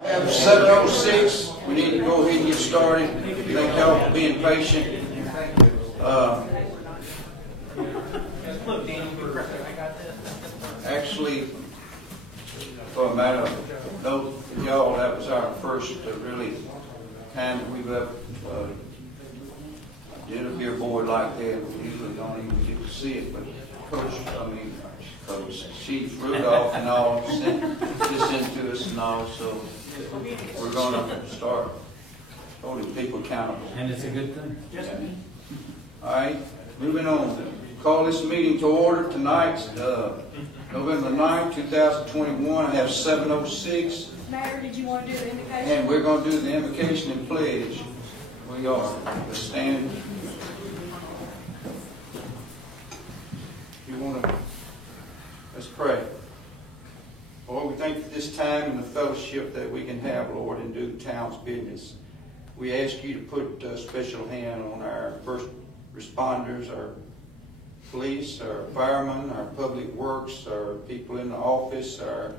Have 7:06. We need to go ahead and get started. Thank y'all for being patient. Actually, for a matter of note, y'all, that was our first really time that we've ever did a beer board like that. We usually don't even get to see it, but Coach Chief Rudolph and all sent this into us and all, so we're going to start holding people accountable. And it's a good thing. Yes. All right, moving on. Call this meeting to order tonight, November 9, 2021. I have 7:06. Mayor, did you want to do the invocation? And we're going to do the invocation and pledge. We are. Let's stand. You want to? Let's pray. Lord, we thank you for this time and the fellowship that we can have, Lord, and do the town's business. We ask you to put a special hand on our first responders, our police, our firemen, our public works, our people in the office, our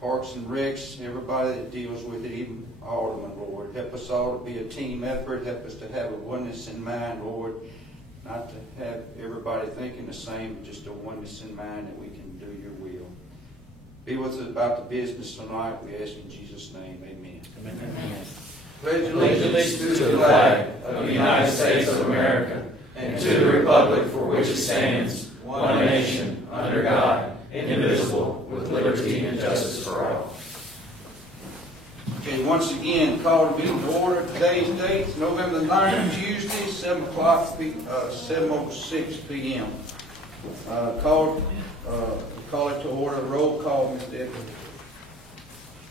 parks and recs, everybody that deals with it, even aldermen, Lord. Help us all to be a team effort. Help us to have a oneness in mind, Lord. Not to have everybody thinking the same, but just a oneness in mind that we can do your will. Be with us about the business tonight. We ask in Jesus' name. Amen. Amen. Pledge Allegiance to the flag of the United States of America and to the republic for which it stands, one nation, under God, indivisible, with liberty and justice for all. Okay, once again, call the meeting to order. Today's date, November the 9th, Tuesday, 7:06 p.m. Call it to order. Roll call, Ms. Debbie.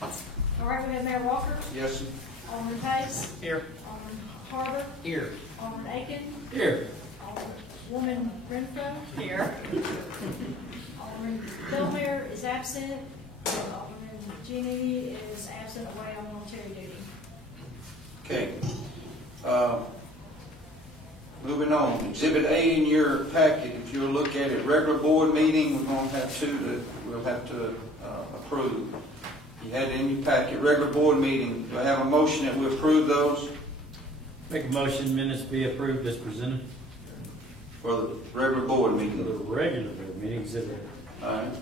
All right, we have Mayor Walker. Yes, sir. Alderman Pace. Here. Alderman Harder. Here. Alderman Aiken. Here. Alderwoman Renfro. Here. Alderman Billmare is absent. Alderman Jeannie is absent away on military duty. Okay. Moving on. Exhibit A in your packet, if you'll look at it, regular board meeting, we're going to have two that we'll have to approve. You had it in your packet, regular board meeting. Do I have a motion that we approve those? Make a motion minutes be approved as presented. For the regular board For the meeting. regular board meeting exhibit. All right.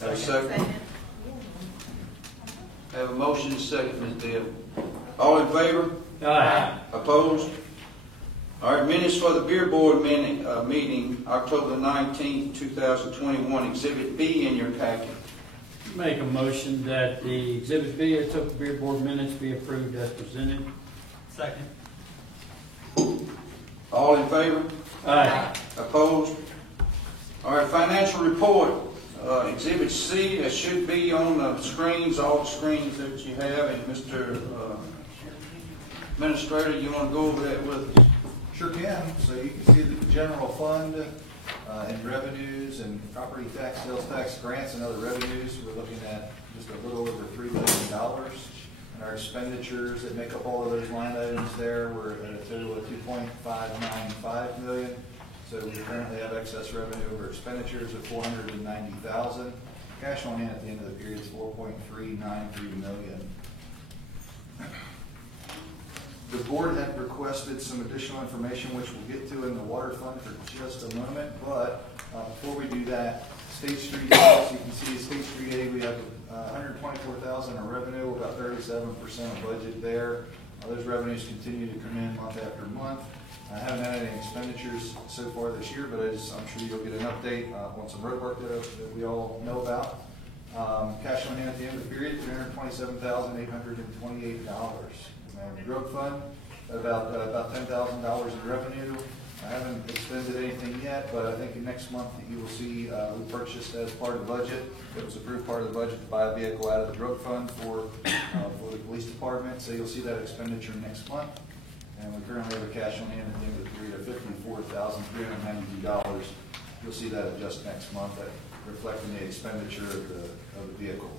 Have a second? Have a motion and a second, Ms. Deb. All in favor? Aye. Opposed? All right, minutes for the beer board meeting, October 19th, 2021, Exhibit B in your packet. Make a motion that the exhibit B, Atoka Beer Board minutes be approved as presented. Second. All in favor? Aye. Opposed? All right, financial report, Exhibit C, that should be on the screens, all the screens that you have. And Mr. Administrator, you want to go over that with us? Sure can. So you can see the general fund and revenues and property tax, sales tax, grants, and other revenues. We're looking at just a little over $3 million. And our expenditures that make up all of those line items there, we're at a total of $2.595 million. So we currently have excess revenue over expenditures of $490,000. Cash on hand at the end of the period is $4.393 million. The board had requested some additional information, which we'll get to in the water fund for just a moment. But before we do that, State Street, as you can see, State Street aid, we have $124,000 in revenue, about 37% of budget there. Those revenues continue to come in month after month. I haven't had any expenditures so far this year, but I'm sure you'll get an update on some road work that we all know about. Cash on hand at the end of the period, $327,828. Road fund, about $10,000 in revenue. I haven't expended anything yet, but I think next month that you will see we purchased as part of the budget. It was approved part of the budget to buy a vehicle out of the road fund for the police department. So you'll see that expenditure next month. And we currently have a cash on hand at the end of the period of $54,392. You'll see that adjust next month, reflecting the expenditure of the vehicle.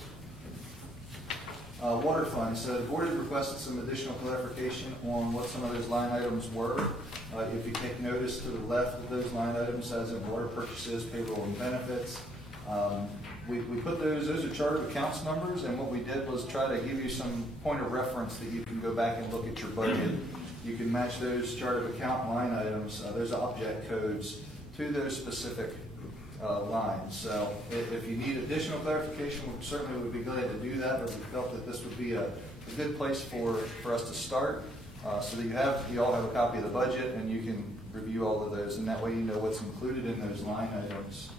Water fund. So the board has requested some additional clarification on what some of those line items were. If you take notice to the left of those line items, as in water purchases, payroll and benefits, we put those are chart of accounts numbers, and what we did was try to give you some point of reference that you can go back and look at your budget. You can match those chart of account line items, those object codes, to those specific lines. So if you need additional clarification, we certainly would be glad to do that, but we felt that this would be a good place for us to start, so that you all have a copy of the budget and you can review all of those, and that way you know what's included in those line items.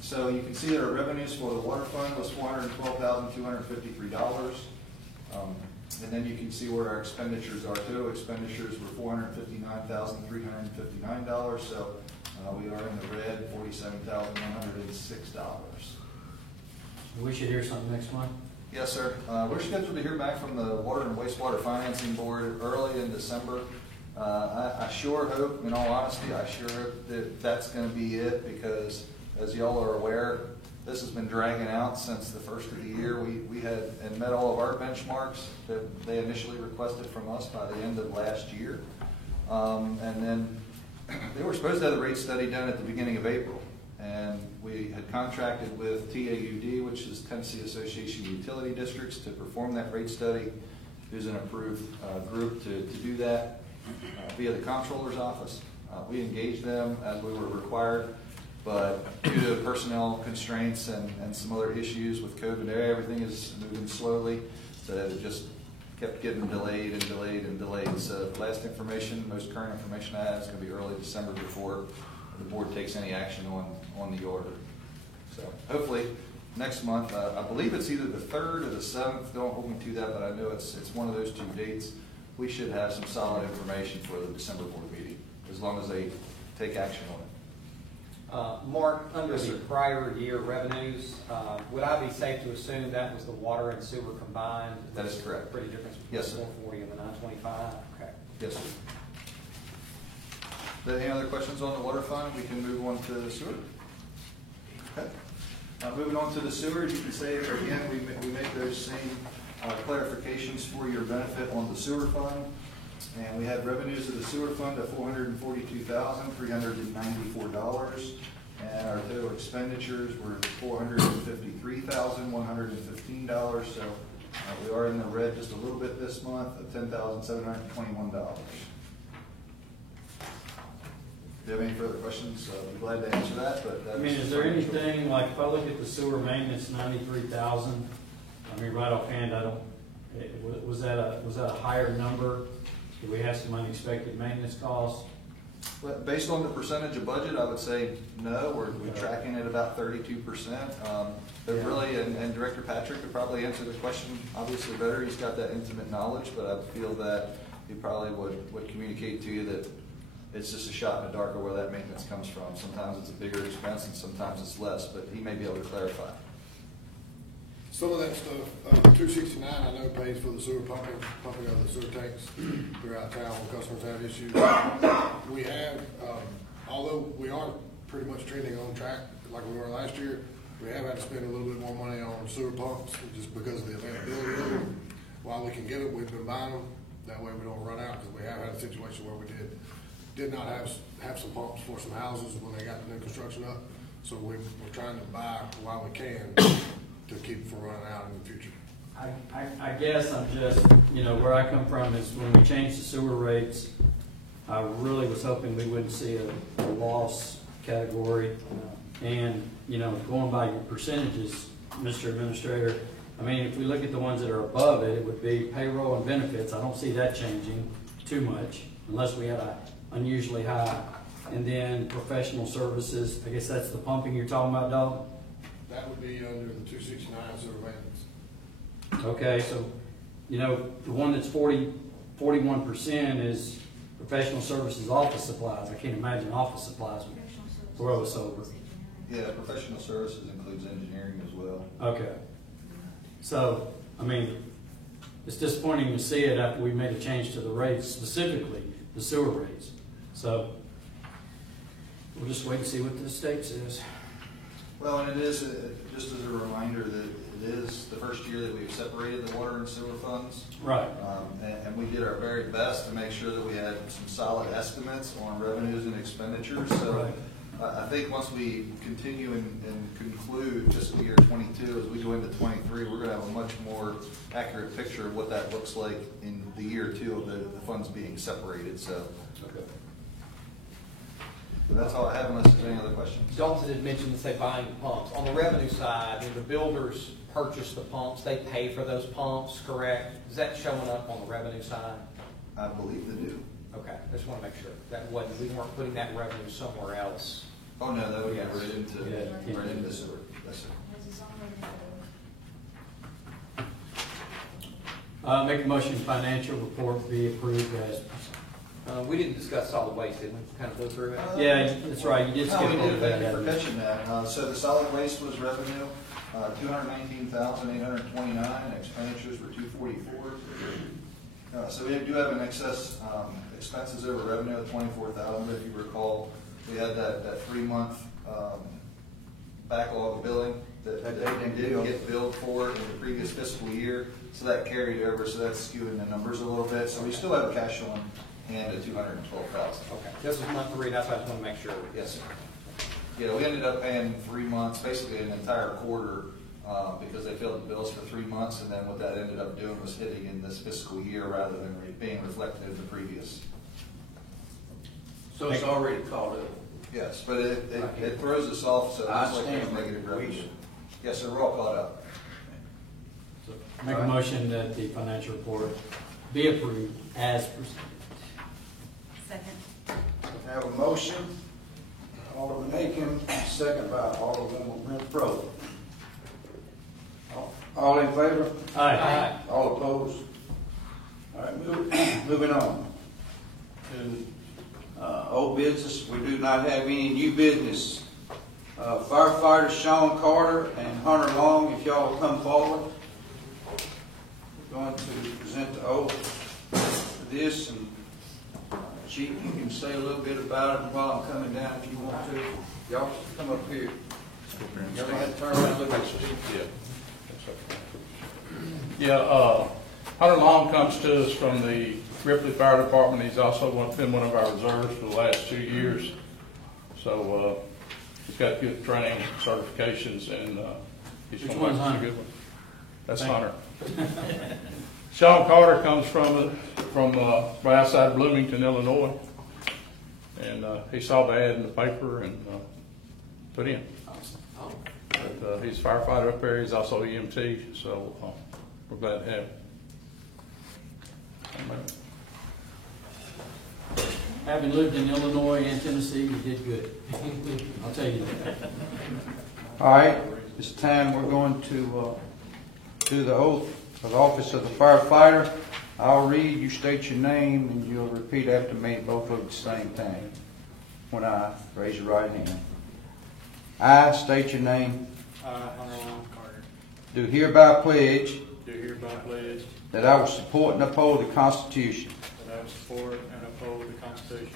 So you can see that our revenues for the water fund was $412,253. And then you can see where our expenditures are. Total expenditures were $459,359. So we are in the red, $47,106. We should hear something next month. Yes, sir. We're scheduled to hear back from the Water and Wastewater Financing Board early in December. I sure hope, in all honesty, I sure hope that that's going to be it, because as y'all are aware, this has been dragging out since the first of the year. We had and met all of our benchmarks that they initially requested from us by the end of last year. And then they were supposed to have the rate study done at the beginning of April. And we had contracted with TAUD, which is Tennessee Association of Utility Districts, to perform that rate study. Who's an approved group to do that via the comptroller's office. We engaged them as we were required. But due to personnel constraints and some other issues with COVID, everything is moving slowly, so that it just kept getting delayed and delayed and delayed. So last information, most current information I have is going to be early December before the board takes any action on the order. So hopefully next month, I believe it's either the 3rd or the 7th. Don't hold me to that, but I know it's one of those two dates. We should have some solid information for the December board meeting, as long as they take action on it. Mark, under Yes, the sir. prior year revenues, would I be safe to assume that was the water and sewer combined? That is correct. Pretty difference between Yes, sir. the 440 and the 925? Okay. Yes, sir. Any other questions on the water fund? We can move on to the sewer. Okay. Moving on to the sewer, as you can say, again, we make those same clarifications for your benefit on the sewer fund. And we had revenues of the sewer fund of $442,394. And our total expenditures were $453,115. So we are in the red just a little bit this month at $10,721. If you have any further questions, I'd be glad to answer that. But I mean, is there anything, like, if I look at the sewer maintenance, 93,000, I mean, right offhand, I don't, was that a higher number? Do we have some unexpected maintenance costs? Well, based on the percentage of budget, I would say no. We're tracking at about 32%. But really, and Director Patrick could probably answer the question obviously better. He's got that intimate knowledge, but I feel that he probably would communicate to you that it's just a shot in the dark of where that maintenance comes from. Sometimes it's a bigger expense and sometimes it's less, but he may be able to clarify. Some of that stuff, 269, I know pays for the sewer pumping of the sewer tanks throughout town when customers have issues. We have, although we are pretty much trending on track like we were last year, we have had to spend a little bit more money on sewer pumps just because of the availability of them. While we can get them, we've been buying them. That way we don't run out, because we have had a situation where we did not have some pumps for some houses when they got the new construction up. So we're trying to buy while we can to keep from running out in the future. I guess I'm just, where I come from is when we changed the sewer rates, I really was hoping we wouldn't see a loss category. And, going by your percentages, Mr. Administrator, I mean, if we look at the ones that are above it, it would be payroll and benefits. I don't see that changing too much unless we had a unusually high. And then professional services, I guess that's the pumping you're talking about, Dalton? That would be under the 269 sewer maintenance. Okay, so, the one that's 41% is professional services office supplies. I can't imagine office supplies would throw us over. Yeah, professional services includes engineering as well. Okay. So, I mean, it's disappointing to see it after we made a change to the rates, specifically the sewer rates. So, we'll just wait and see what the state says. Well, and it is, just as a reminder, that it is the first year that we've separated the water and sewer funds. Right. And we did our very best to make sure that we had some solid estimates on revenues and expenditures. So Right. I think once we continue and conclude fiscal year 22, as we go into 23, we're gonna have a much more accurate picture of what that looks like in the year 2 of the funds being separated, so. Okay. But that's all I have unless there's any other questions. Dalton had mentioned, say, buying the pumps. On the revenue side, when the builders purchase the pumps, they pay for those pumps, correct? Is that showing up on the revenue side? I believe they do. Okay, I just want to make sure that wasn't, we weren't putting that revenue somewhere else. Oh, no, that would get Yes. right into, Yeah. right into sewer. Yes, sir. This is on Make a motion financial report be approved as. We didn't discuss solid waste, did we? Kind of go through it? Yeah, that's right, you did No, skip we over did, thank you for that. catching that. So the solid waste was revenue, 219,829, and expenditures were 244. So we do have an excess expenses over revenue of 24,000. If you recall, we had that 3-month backlog of billing that they didn't get billed for in the previous fiscal year. So that carried over, so that's skewing the numbers a little bit. So we still have cash on hand at 212,000. Okay, this was month 3, that's why I just want to make sure. Yes, sir. Yeah, we ended up paying 3 months, basically an entire quarter, because they filled the bills for 3 months, and then what that ended up doing was hitting in this fiscal year rather than being reflected in the previous. So it's already caught up. Yes, but it throws us off, so I it's like there's understand. negative revenue. Yes, sir, we're all caught up. Make a motion that the financial report be approved as presented. Second. I have a motion, Alderman Aiken, second by Alderwoman Renfro. All in favor? Aye. All opposed? All right, moving on. To old business, we do not have any new business. Firefighters Sean Carter and Hunter Long, if y'all will come forward. We're going to present the oath for this, and Chief, you can say a little bit about it while I'm coming down if you want to. Y'all come up here. Y'all got to turn around and look at Steve. Yeah, Hunter Long comes to us from the Ripley Fire Department. He's also been one of our reserves for the last 2 years. So he's got good training, certifications, and he's Which going one's to Hunter? a good one. That's Thank Hunter. Sean Carter comes from right outside Bloomington, Illinois. And he saw the ad in the paper and put in. But, he's a firefighter up there. He's also EMT, so we're glad to have him. Having lived in Illinois and Tennessee, you did good. I'll tell you that. All right, this time we're going to do the oath of the office of the firefighter. I'll read, you state your name, and you'll repeat after me, both of the same time. When I raise your right hand. I state your name. I, Hunter Long Carter, Do hereby pledge do hereby pledge that I will support and uphold the Constitution that I will support and uphold the Constitution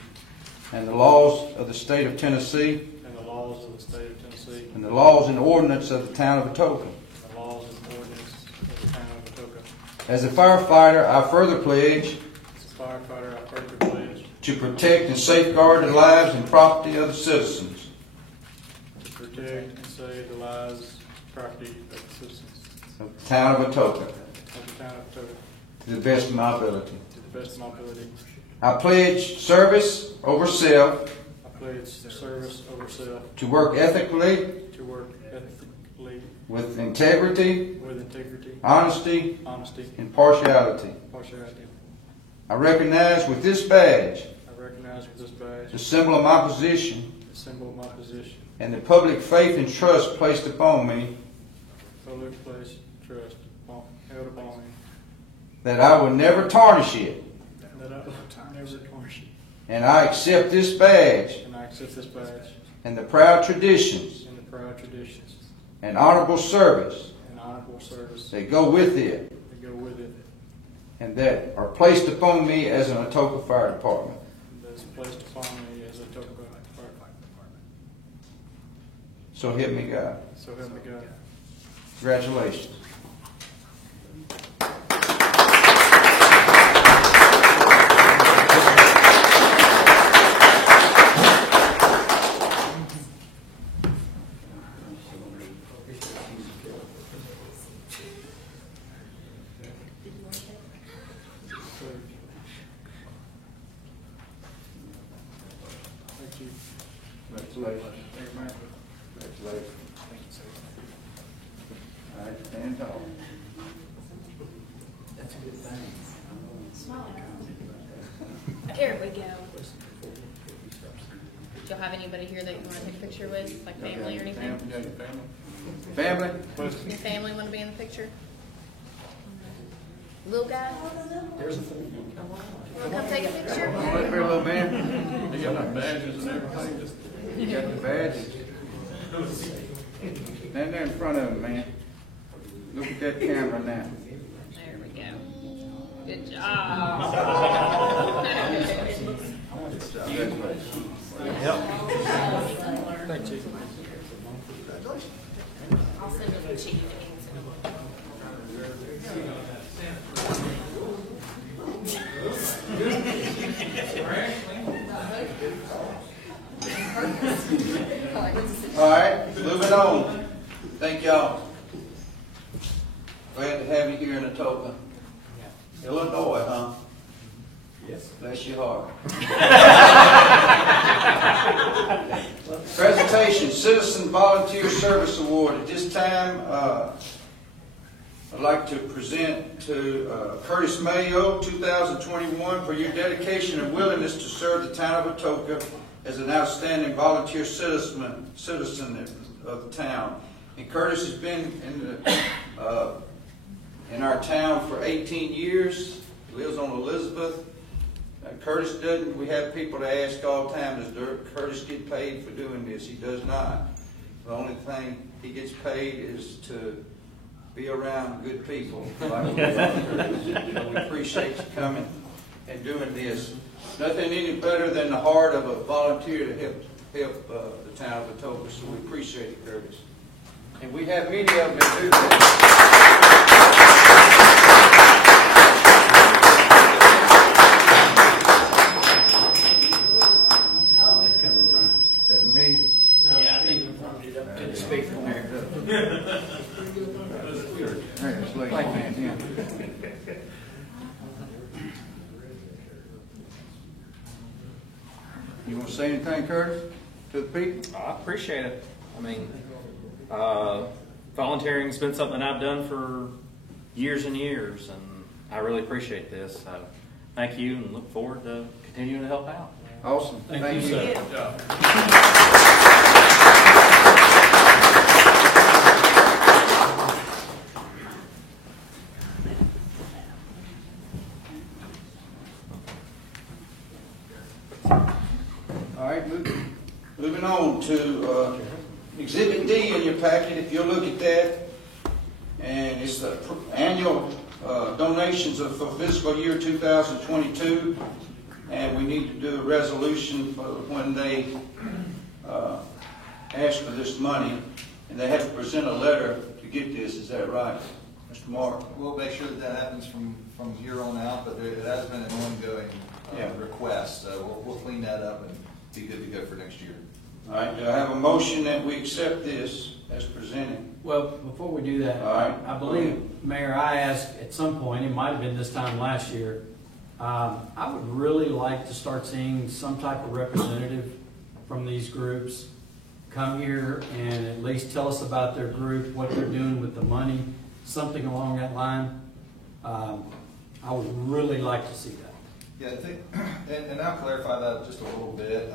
and the laws of the state of Tennessee and the laws of the state of Tennessee and the laws and ordinance of the town of Atoka. and the laws and ordinances of the town of Atoka. As a firefighter, I further pledge As a firefighter, I further pledge to protect and safeguard the lives and property of the citizens to protect and save the lives and property of the citizens of the town of Atoka of the town of Atoka to the best of my ability. to the best of my ability. I pledge service over self, I pledge service over self, to work ethically, to work ethically with integrity, with integrity, honesty, honesty, and partiality. partiality. I recognize with this badge I recognize with this badge the symbol of my position the symbol of my position, and the public faith and trust placed upon me public place, trust, held upon me, that I will never tarnish it. that I will never tarnish it. And I accept this badge And I accept this badge and the proud traditions and the proud traditions and honorable service and honorable service that go with it that go with it and that are placed upon me as an Atoka Fire Department. that is placed upon me as a Atoka Fire Department. So help me God. So help me God. Congratulations. Stand tall. There we go. Do y'all have anybody here that you want to take a picture with, like family or anything? Yeah, your family. Family? Your family want to be in the picture? Little guy? There's a Want to come take a picture? Come on up here, little man. They got like badges and everything, just. You got the badges. Stand there in front of him, man. Look at that camera now. There we go. Good job. Thank you. I'll send them to you. All right, moving on. Thank y'all. Glad to have you here in Atoka. Illinois, huh? Yes. Bless your heart. Presentation, Citizen Volunteer Service Award. At this time, I'd like to present to Curtis Mayo, 2021, for your dedication and willingness to serve the town of Atoka as an outstanding volunteer citizen of the town. And Curtis has been in our town for 18 years. He lives on Elizabeth. Curtis doesn't, we have people to ask all the time, does Curtis get paid for doing this? He does not. The only thing he gets paid is to be around good people like Curtis. So we appreciate you coming and doing this. Nothing any better than the heart of a volunteer to help the town of Atoka, so we appreciate it, Curtis. And we have many of them that do that. That's me. Yeah, I think we wanted it up to the speaker there. Thanks, lady, man, yeah. You want to say anything, Curtis, to the people? I appreciate it. I mean, volunteering's been something I've done for years and years, and I really appreciate this. So thank you, and look forward to continuing to help out. Awesome. Thank you, sir. Good job. All right, moving on to Exhibit D in your packet, if you'll look at that. And it's the annual donations for fiscal year 2022. And we need to do a resolution for when they ask for this money. And they have to present a letter to get this, is that right? Mr. Mark? We'll make sure that that happens from here on out, but it has been an ongoing request. We'll clean that up and be good to go for next year. All right, do I have a motion that we accept this as presented? Well, before we do that, All right. I believe, Mayor, I asked at some point, it might have been this time last year, I would really like to start seeing some type of representative from these groups come here and at least tell us about their group, what they're doing with the money, something along that line. I would really like to see that. Yeah, I think, and I'll clarify that just a little bit.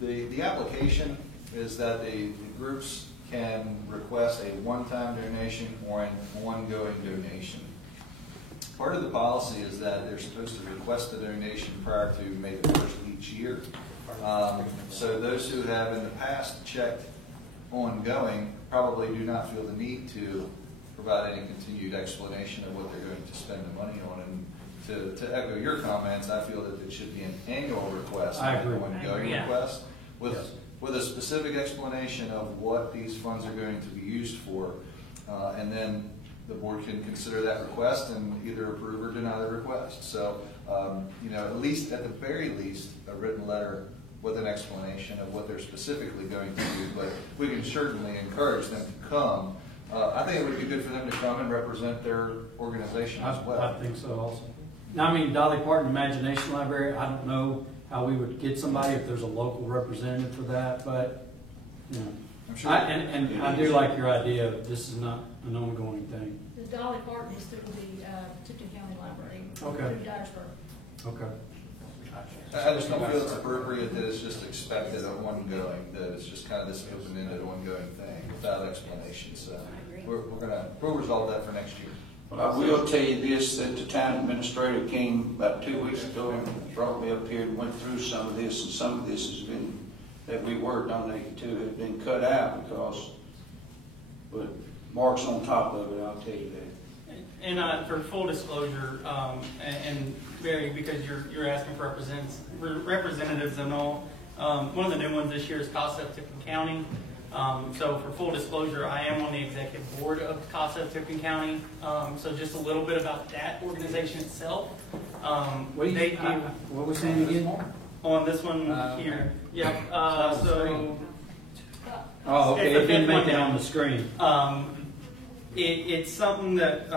The application is that the groups can request a one-time donation or an ongoing donation. Part of the policy is that they're supposed to request a donation prior to May the 1st of each year. So those who have in the past checked ongoing probably do not feel the need to provide any continued explanation of what they're going to spend the money on. And to echo your comments, I feel that it should be an annual request, I agree. not an ongoing request, with a specific explanation of what these funds are going to be used for, and then the board can consider that request and either approve or deny the request. So, at least, at the very least, a written letter with an explanation of what they're specifically going to do, but we can certainly encourage them to come. I think it would be good for them to come and represent their organization as well. I think so also. Now, I mean, Dolly Parton Imagination Library, I don't know how we would get somebody if there's a local representative for that, but, I'm sure. And I do like your idea of this is not an ongoing thing. The Dolly Parton is through the Tipton County Library. Okay. Through Dyersburg. Okay. I just don't feel it's appropriate that it's just expected ongoing, that it's just kind of this open-ended ongoing thing without explanation, so we'll resolve that for next year. Well, I will tell you this, that the town administrator came about 2 weeks ago and brought me up here and went through some of this, and some of this has been, that we were donated to, have been cut out because, but Mark's on top of it, I'll tell you that. And for full disclosure, and Barry, because you're asking for representatives and all, one of the new ones this year is CASA of Tipton County. So for full disclosure, I am on the executive board of CASA of Tipton County. So just a little bit about that organization itself. What were we saying again? On this one here. Yeah. So. Oh, okay. It's It didn't make it down. on the screen. It's something that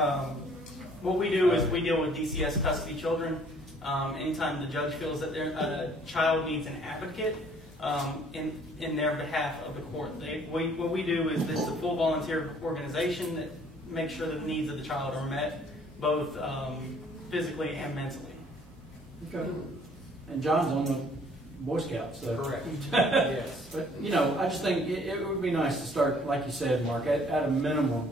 what we do is we deal with DCS custody children. Anytime the judge feels that their child needs an advocate in their behalf of the court, what we do is this is a full volunteer organization that makes sure that the needs of the child are met, both physically and mentally. Okay. And John's on the Boy Scouts, so. Correct. Yes. But, you know, I just think it would be nice to start, like you said, Mark, at a minimum.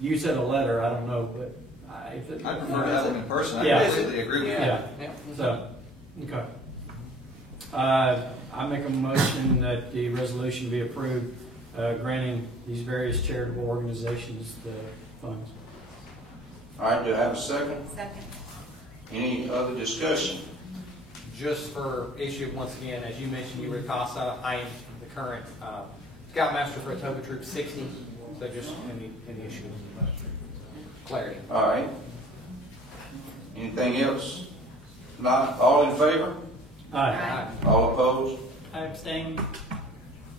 You said a letter, I don't know, but I prefer to have them in person. I Yeah. completely agree with you. Yeah, so, okay. I make a motion that the resolution be approved, granting these various charitable organizations the funds. All right, do I have a second? Second. Any other discussion? Just for issue, once again, as you mentioned, you were at CASA. I am the current Scoutmaster for Atoka Troop 60. So just any issue, clarity. All right. Anything else? Not, all in favor? Aye. All opposed? I abstain.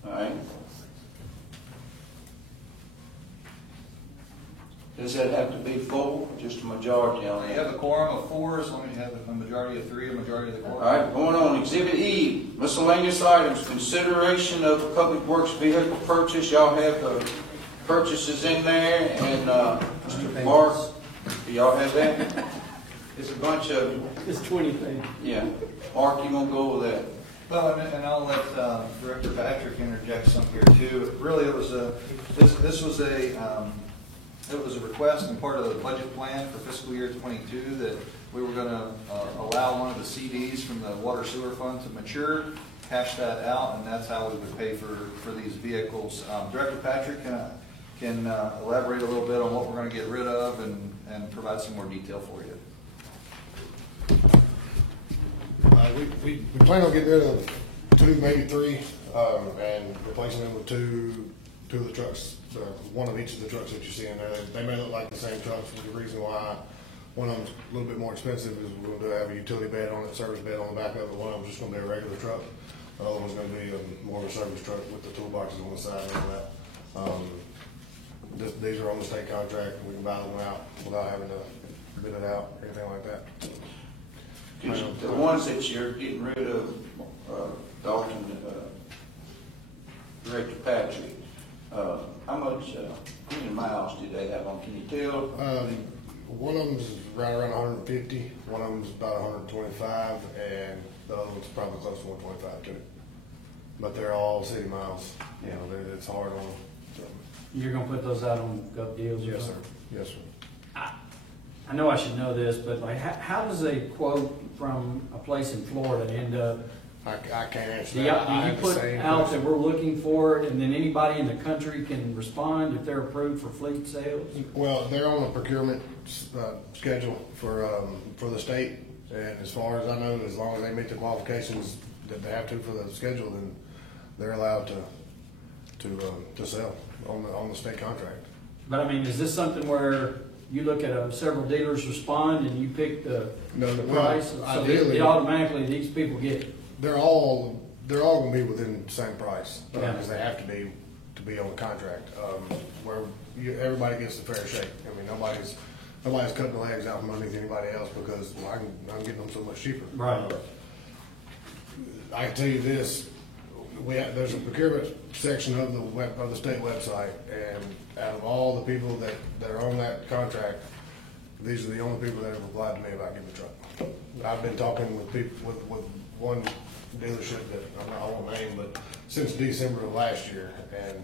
All right. Does that have to be full, or just a majority on You that? have a quorum of 4, as long as you have a majority of 3, a majority of the All quorum. right, going on, Exhibit E, miscellaneous items, consideration of public works vehicle purchase. Y'all have the purchases in there, and Mr. Mark, do y'all have that? It's a bunch of, It's 20 pages. yeah. Mark, you gonna go over that? Well, and I'll let Director Patrick interject some here too. Really, it was this was a request and part of the budget plan for fiscal year 22 that we were going to allow one of the CDs from the water sewer fund to mature, cash that out, and that's how we would pay for these vehicles. Director Patrick can elaborate a little bit on what we're going to get rid of and provide some more detail for you. We plan on getting rid of 2, maybe 3, and replacing them with two of the trucks, one of each of the trucks that you see in there. They may look like the same trucks, but the reason why one of them's a little bit more expensive is we're going to have a utility bed on it, service bed on the back of it. One of them's just going to be a regular truck. The other one's going to be more of a service truck with the toolboxes on the side and all that. These are on the state contract. We can buy them out without having to bid it out or anything like that. The ones that you're getting rid of, Dalton, Director Patrick, how many miles did they have on? Can you tell? One of them's right around 150. One of them's about 125, and the other one's probably close to 125 too. But they're all city miles. You know, it's hard on them. So. You're gonna put those out on Gov Deals? or Yes, sir. something? Yes, sir. I know I should know this, but like, how does a quote from a place in Florida end up? I can't answer Do that. I you have the put same out question. that we're looking for it, and then anybody in the country can respond if they're approved for fleet sales? Well, they're on a procurement schedule for the state, and as far as I know, as long as they meet the qualifications that they have to for the schedule, then they're allowed to sell on the state contract. But I mean, is this something where you look at several dealers respond and you pick the price? So ideally, it automatically these people get it? they're all going to be within the same price because Yeah. they have to be on the contract where everybody gets the fair shake. I mean, nobody's cutting the legs out from underneath anybody else because I'm getting them so much cheaper. Right. I can tell you this: there's a procurement section of the state website, and out of all the people that are on that contract, these are the only people that have replied to me about getting the truck. I've been talking with people, with one dealership that I won't name, but since December of last year, and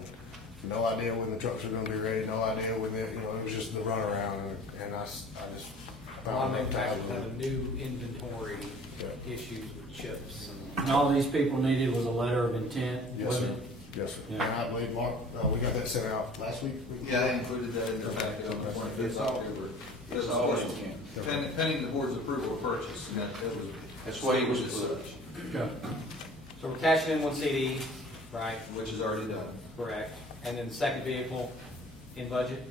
no idea when the trucks are gonna be ready, no idea when it was just the runaround, and I just A lot of found manufacturers have a new inventory issues with chips. And all these people needed was a letter of intent, Yes, wasn't sir. it? Yes, sir. Yeah. And I believe, Mark, we got that sent out last week? Yeah, I included that in the packet on the 25th of October. That's all they can. Pending the board's approval of purchase, and that was. That's the way it was as put. such, Okay. So we're cashing in one CD, right? which is already done. Correct. And then the second vehicle in budget?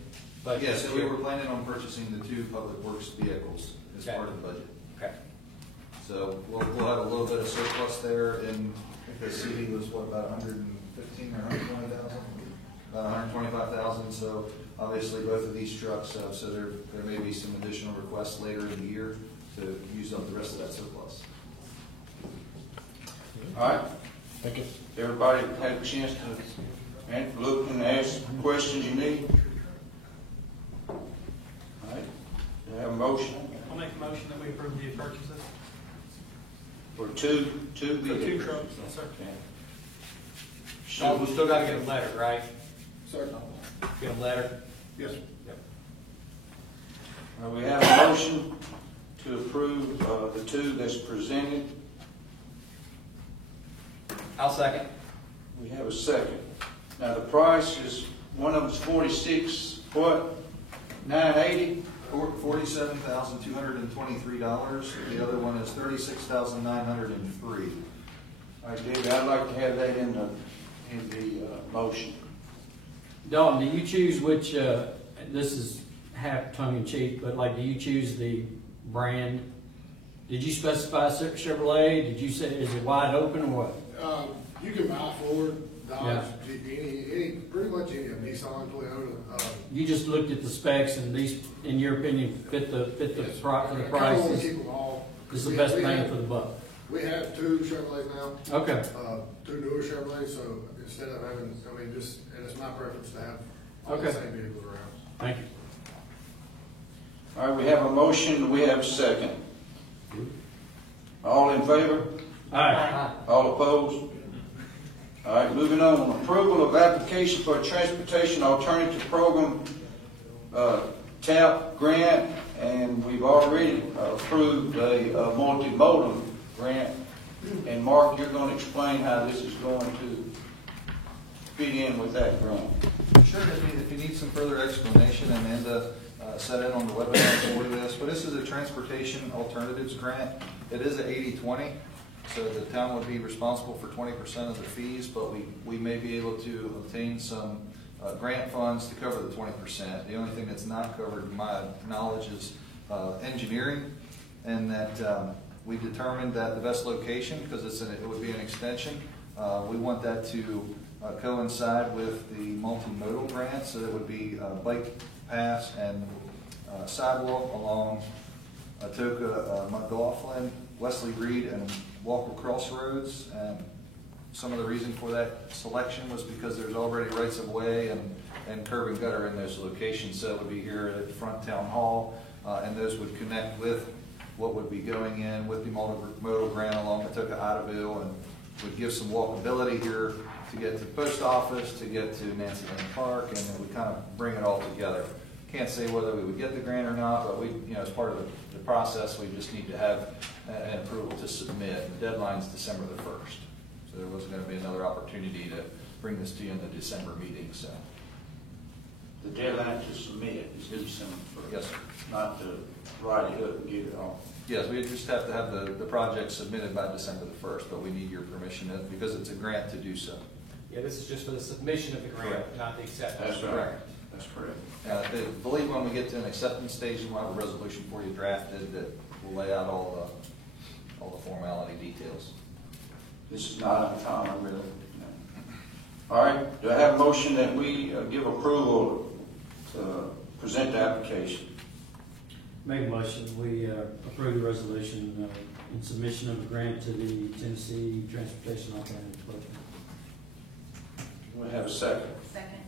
Budget. Yeah, so we were planning on purchasing the 2 public works vehicles as Okay. part of the budget. Okay. So we'll have a little bit of surplus there, and the CD was what, about 115 or 120,000? About 125,000, so obviously both of these trucks, so there may be some additional requests later in the year to use up the rest of that surplus. All right, Thank you. everybody had a chance to look and ask questions you need? All right, do I have a motion I'll make a motion that we approve the purchases. for two For 2 vehicles? trucks, yes, sir. Okay. So we still gotta get a letter, right? Sir? Get a letter? Yes, sir. We have a motion to approve the 2 that's presented. I'll second. We have a second. Now, the price is, one of them's 46, what, 980? $47,223. The other one is $36,903. All right, David, I'd like to have that in the motion. Dalton, do you choose which, this is half tongue in cheek, but like, do you choose the brand? Did you specify Chevrolet? Did you say, is it wide open or what? You can buy Ford, Dodge, Yeah. pretty much any of them, Nissan, Toyota. You just looked at the specs and these, in your opinion, fit the for the I kinda wanna prices? keep them all. This is the We- best we bang have- for the buck. We have 2 Chevrolets now, Okay, 2 newer Chevrolets, so instead of having, and it's my preference to have all the Okay. same vehicles around. thank you. All right, we have a motion, we have a second. All in favor? Aye. All opposed? All right, moving on. Approval of application for a Transportation Alternative Program, TAP grant, and we've already approved a multimodal grant. And Mark, you're going to explain how this is going to fit in with that grant. Sure, if you need some further explanation, Amanda set in on the webinar for this, but this is a Transportation Alternatives Grant. It is a 80-20, so the town would be responsible for 20% of the fees, but we may be able to obtain some grant funds to cover the 20%. The only thing that's not covered, in my knowledge, is engineering, and that we determined that the best location, because it would be an extension, we want that to coincide with the multimodal grant, so it would be bike paths and sidewalk along Atoka, McLaughlin, Wesley Reed, and Walker Crossroads. And some of the reason for that selection was because there's already rights of way and curb and gutter in those locations. So it would be here at the front town hall, and those would connect with what would be going in with the multimodal grant along Atoka, Idaville, and would give some walkability here to get to the post office, to get to Nancy Lane Park, and it would kind of bring it all together. Can't say whether we would get the grant or not, but we, as part of the process, we just need to have an approval to submit. The deadline's December the 1st, so there wasn't going to be another opportunity to bring this to you in the December meeting. So, The deadline to submit is December 1st. yes, sir. Not to write it up and get it on. Yes, we just have to have the project submitted by December the 1st, but we need your permission because it's a grant to do so. Yeah, this is just for the submission of the grant, Correct. not the acceptance. That's right. That's correct. I believe when we get to an acceptance stage, we'll have a resolution for you drafted that will lay out all the formality details. This is not uncommon, really. No. All right, do I have a motion that we give approval to present the application? Make a motion, we approve the resolution in submission of the grant to the Tennessee Transportation Alternative Program. Do we have a second? Second.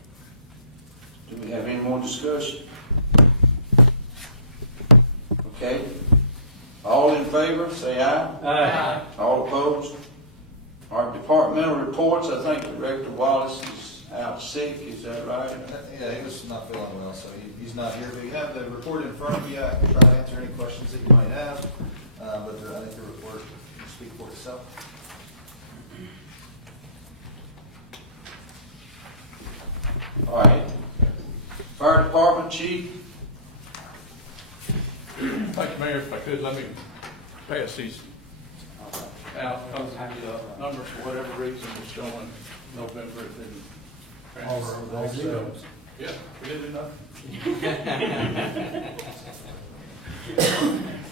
Do we have any more discussion? Okay. All in favor, say aye. Aye. All opposed? Our departmental reports, I think Director Wallace is out sick, is that right? Yeah, he was not feeling well, so he's not here. But you have the report in front of you. I can try to answer any questions that you might have. But I think the report can speak for itself. All right. Fire Department Chief? Thank you, Mayor. If I could, let me pass these out. The numbers, for whatever reason, was showing November. It didn't All zeros. Yeah, we didn't do nothing.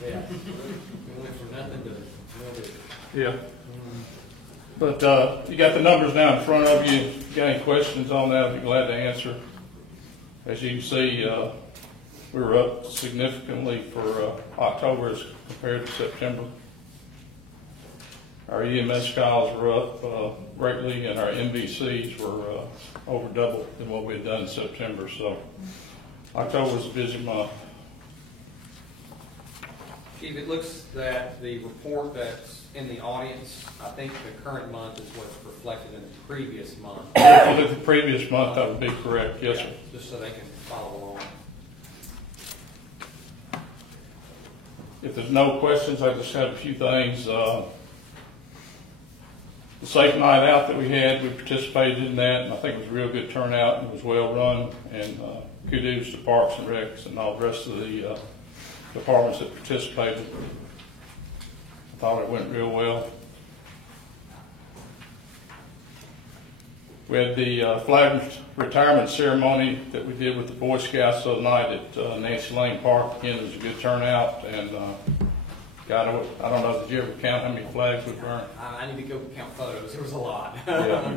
Yeah. We went from nothing to a little bit. Yeah. But you got the numbers down in front of you. If you got any questions on that, I'd be glad to answer. As you can see, we were up significantly for October as compared to September. Our EMS calls were up greatly, and our MVCs were over double than what we had done in September. So October was a busy month. Chief, it looks that the report that's in the audience, I think the current month is what's reflected in the previous month. If you look at the previous month, that would be correct. Yes, sir. Just so they can follow along. If there's no questions, I just have a few things. The safe night out that we had, we participated in that, and I think it was a real good turnout, and it was well run, and kudos to Parks and Recs and all the rest of the departments that participated. I thought it went real well. We had the flag retirement ceremony that we did with the Boy Scouts the other night at Nancy Lane Park. Again, it was a good turnout, and God, I don't know, did you ever count how many flags we burned? I need to go count photos. There was a lot. Yeah.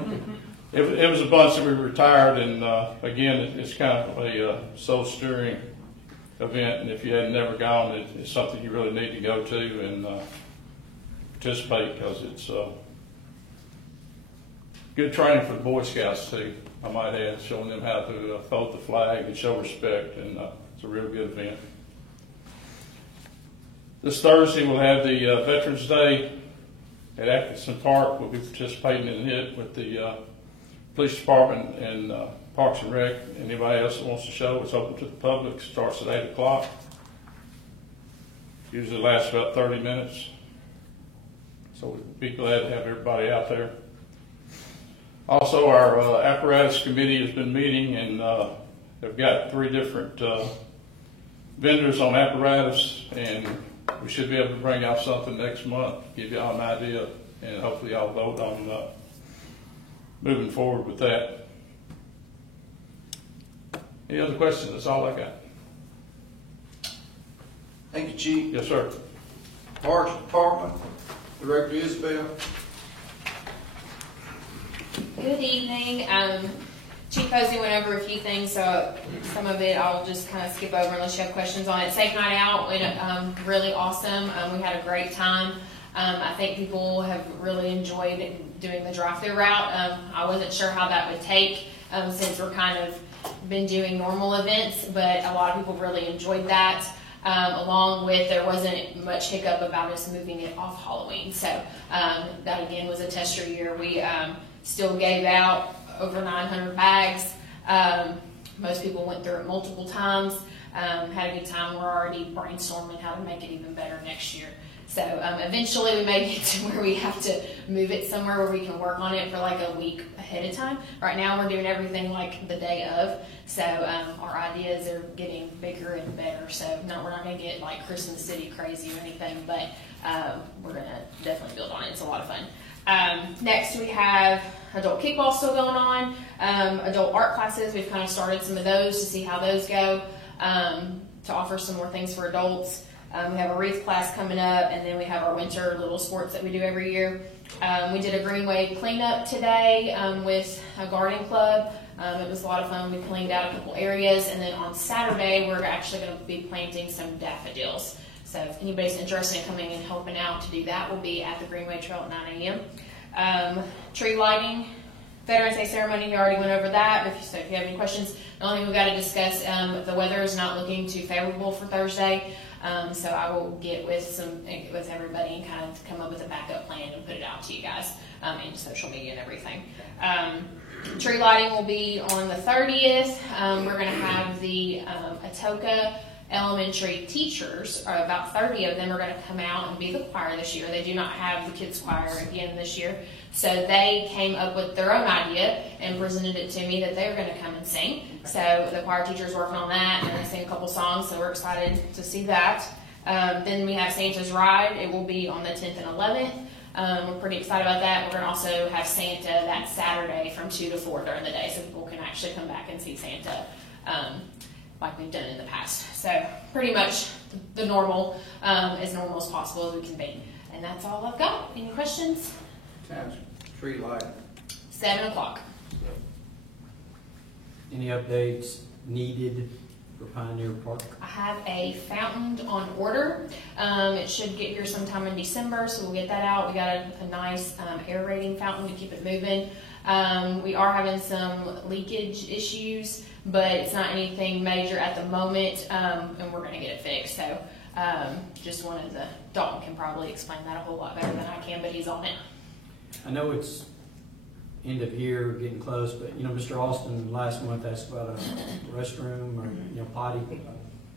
It was a bunch that we retired, and again, it's kind of a soul-stirring event, and if you had never gone, it's something you really need to go to and participate, because it's good training for the Boy Scouts too, I might add, showing them how to fold the flag and show respect, and it's a real good event. This Thursday we'll have the Veterans Day at Atkinson Park. We'll be participating in it with the police department and Parks and Rec. Anybody else that wants to show, it's open to the public. Starts at 8 o'clock. Usually lasts about 30 minutes. So we'd be glad to have everybody out there. Also, our apparatus committee has been meeting, and they've got 3 different vendors on apparatus, and we should be able to bring out something next month, give y'all an idea, and hopefully y'all vote on moving forward with that. Any other questions? That's all I got. Thank you, Chief. Yes, sir. Parks Department, Director Isabel. Good evening. Chief Posey went over a few things, so some of it I'll just kind of skip over unless you have questions on it. Safe Night Out went really awesome. We had a great time. I think people have really enjoyed doing the drive-through route. I wasn't sure how that would take since we're kind of been doing normal events, but a lot of people really enjoyed that. Along with, there wasn't much hiccup about us moving it off Halloween. So that again was a tester year. We still gave out over 900 bags. Most people went through it multiple times. Had a good time. We're already brainstorming how to make it even better next year. So eventually we may get to where we have to move it somewhere where we can work on it for like a week ahead of time. Right now we're doing everything like the day of. So our ideas are getting bigger and better. So we're not going to get like Christmas City crazy or anything, but we're going to definitely build on it. It's a lot of fun. Next we have adult kickball still going on. Adult art classes, we've kind of started some of those to see how those go, to offer some more things for adults. We have a wreath class coming up, and then we have our winter little sports that we do every year. We did a Greenway cleanup today with a garden club. It was a lot of fun. We cleaned out a couple areas, and then on Saturday we're actually going to be planting some daffodils. So if anybody's interested in coming and helping out to do that, we'll be at the Greenway Trail at 9 a.m. Tree lighting, Veterans Day ceremony, we already went over that. So if you have any questions, the only thing we've got to discuss, the weather is not looking too favorable for Thursday. So I will get with everybody and kind of come up with a backup plan and put it out to you guys and social media and everything. Tree lighting will be on the 30th. We're going to have the Atoka Elementary teachers, or about 30 of them, are going to come out and be the choir this year. They do not have the kids choir again this year. So they came up with their own idea and presented it to me that they were going to come and sing. So the choir teacher's working on that, and they sing a couple songs, so we're excited to see that. Then we have Santa's Ride. It will be on the 10th and 11th. We're pretty excited about that. We're going to also have Santa that Saturday from 2 to 4 during the day, so people can actually come back and see Santa like we've done in the past. So pretty much the normal, as normal as possible as we can be. And that's all I've got. Any questions? Time's tree lighting. 7 o'clock. Any updates needed for Pioneer Park? I have a fountain on order. It should get here sometime in December, so we'll get that out. We got a nice aerating fountain to keep it moving. We are having some leakage issues, but it's not anything major at the moment, and we're going to get it fixed. So just wanted to, Dalton can probably explain that a whole lot better than I can, but he's on it. I know it's end of year, getting close, but Mr. Austin last month asked about a restroom or potty.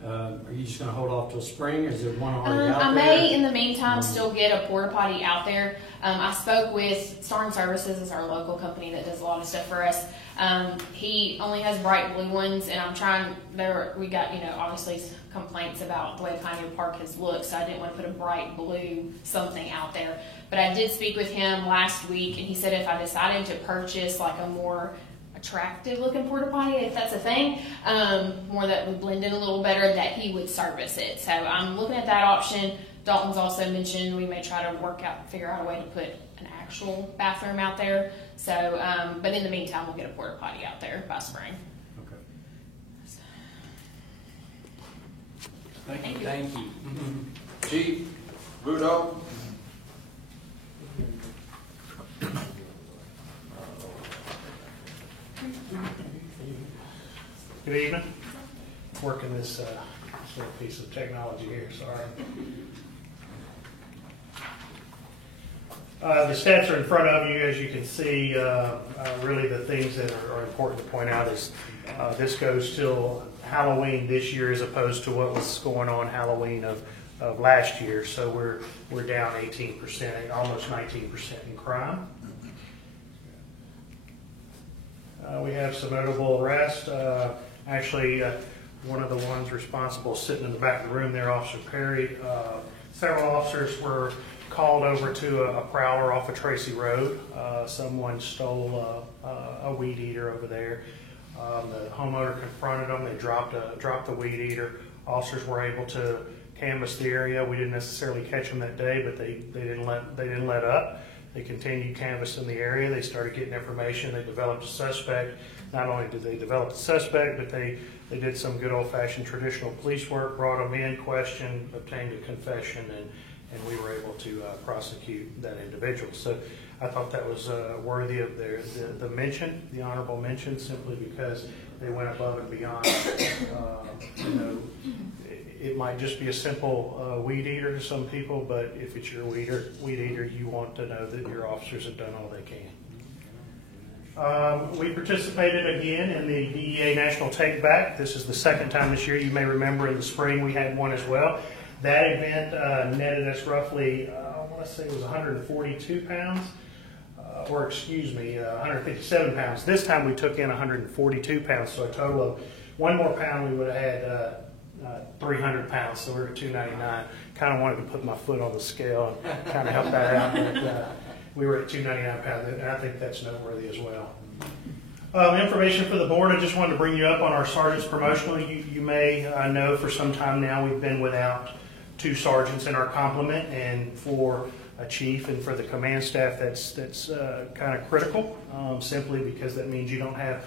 Are you just going to hold off till spring, or is there one already out there? I may, in the meantime, still get a porta potty out there. I spoke with Starn Services, is our local company that does a lot of stuff for us. He only has bright blue ones, and I'm trying. We got obviously complaints about the way Pioneer Park has looked, so I didn't want to put a bright blue something out there. But I did speak with him last week, and he said if I decided to purchase like a more attractive looking porta potty, if that's a thing, more that would blend in a little better, that he would service it. So I'm looking at that option. Dalton's also mentioned we may try to figure out a way to put an actual bathroom out there. So, but in the meantime, we'll get a porta potty out there by spring. Okay. Thank you. Chief Rudolph. Good evening. Working this little piece of technology here, sorry. The stats are in front of you. As you can see, really the things that are important to point out is this goes till Halloween this year as opposed to what was going on Halloween of last year. So we're down 18%, almost 19% in crime. We have some notable arrests. Actually, one of the ones responsible sitting in the back of the room there, Officer Perry. Several officers were called over to a prowler off of Tracy Road. Someone stole a weed eater over there. The homeowner confronted them. They dropped the weed eater. Officers were able to canvass the area. We didn't necessarily catch them that day, but they didn't let up. They continued canvassing the area. They started getting information. They developed a suspect. Not only did they develop the suspect, but they did some good old-fashioned traditional police work, brought them in, questioned, obtained a confession, and we were able to prosecute that individual. So I thought that was worthy of the mention, the honorable mention, simply because they went above and beyond. It might just be a simple weed eater to some people, but if it's your weed eater, you want to know that your officers have done all they can. We participated again in the DEA National Take Back. This is the second time this year. You may remember in the spring we had one as well. That event netted us roughly, I want to say it was 142 pounds, 157 pounds. This time we took in 142 pounds, so a total of one more pound we would have had 300 pounds, so we're at 299. Kind of wanted to put my foot on the scale and kind of help that out, but we were at 299 pounds, and I think that's noteworthy as well. Information for the board, I just wanted to bring you up on our sergeant's promotional. You may know for some time now we've been without 2 sergeants in our complement, and for a chief and for the command staff that's kind of critical, simply because that means you don't have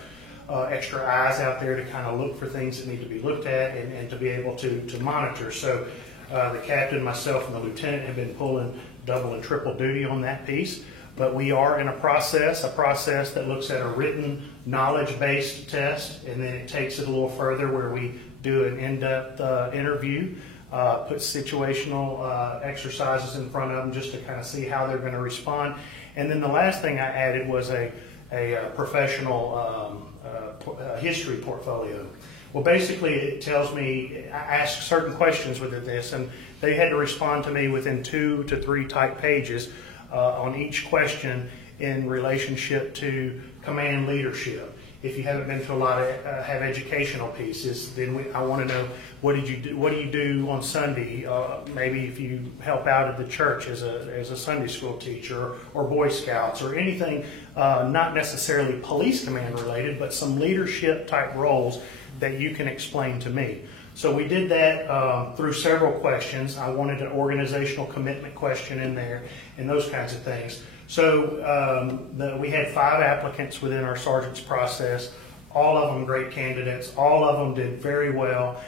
extra eyes out there to kind of look for things that need to be looked at and to be able to monitor. So the captain, myself, and the lieutenant have been pulling double and triple duty on that piece. But we are in a process that looks at a written knowledge-based test, and then it takes it a little further where we do an in-depth interview, put situational exercises in front of them just to kind of see how they're going to respond. And then the last thing I added was a professional history portfolio. Well, basically, it tells me, I ask certain questions within this, and they had to respond to me within 2 to 3 type pages on each question in relationship to command leadership. If you haven't been to a lot of have educational pieces, then I want to know what did you do? What do you do on Sunday? Maybe if you help out at the church as a Sunday school teacher or Boy Scouts or anything, not necessarily police command related, but some leadership type roles that you can explain to me. So we did that through several questions. I wanted an organizational commitment question in there and those kinds of things. So we had 5 applicants within our sergeant's process, all of them great candidates, all of them did very well.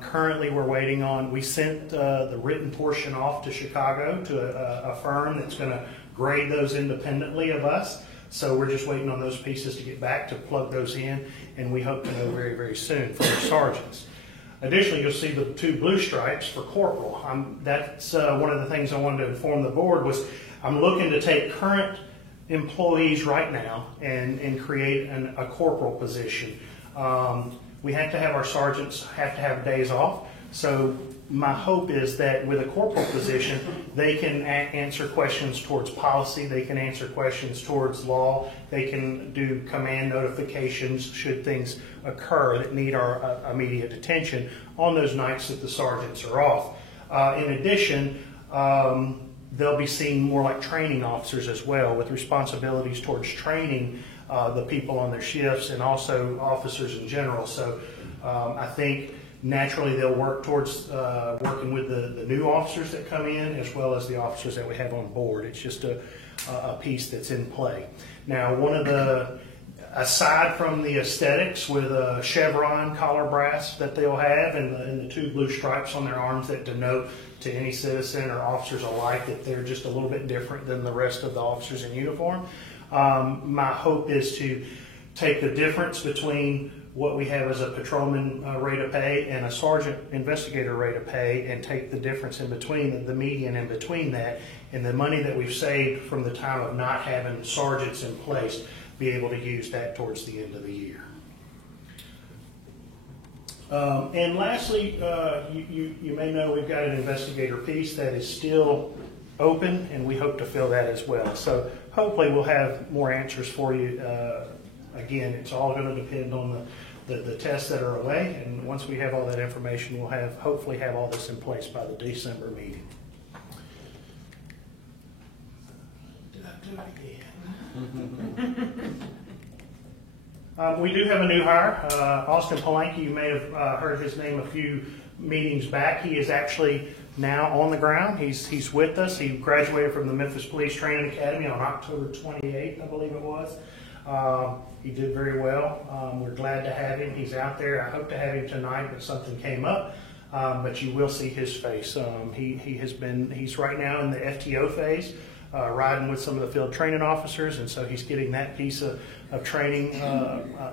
Currently we're waiting on, we sent the written portion off to Chicago to a firm that's going to grade those independently of us. So we're just waiting on those pieces to get back to plug those in, and we hope to know very, very soon for our sergeants. Additionally, you'll see the 2 blue stripes for corporal. That's one of the things I wanted to inform the board was I'm looking to take current employees right now and create a corporal position. We have to have our sergeants have to have days off. So my hope is that with a corporal position, they can answer questions towards policy, they can answer questions towards law, they can do command notifications should things occur that need our immediate attention on those nights that the sergeants are off. In addition, they'll be seen more like training officers as well, with responsibilities towards training the people on their shifts and also officers in general. So I think naturally they'll work towards working with the new officers that come in as well as the officers that we have on board. It's just a piece that's in play. Now, one of the, aside from the aesthetics with a chevron collar brass that they'll have and the 2 blue stripes on their arms that denote to any citizen or officers alike that they're just a little bit different than the rest of the officers in uniform, my hope is to take the difference between what we have as a patrolman rate of pay and a sergeant investigator rate of pay and take the difference in between, the median in between that, and the money that we've saved from the time of not having sergeants in place, be able to use that towards the end of the year. And lastly, you may know we've got an investigator piece that is still open, and we hope to fill that as well. So hopefully we'll have more answers for you. Again, it's all going to depend on the tests that are away, and once we have all that information, we'll hopefully have all this in place by the December meeting. Did I do it again? We do have a new hire, Austin Palanke. You may have heard his name a few meetings back. He is actually now on the ground. He's with us. He graduated from the Memphis Police Training Academy on October 28th, I believe it was. He did very well. We're glad to have him. He's out there. I hope to have him tonight, but something came up. But you will see his face. He's right now in the FTO phase, riding with some of the field training officers, and so he's getting that piece of training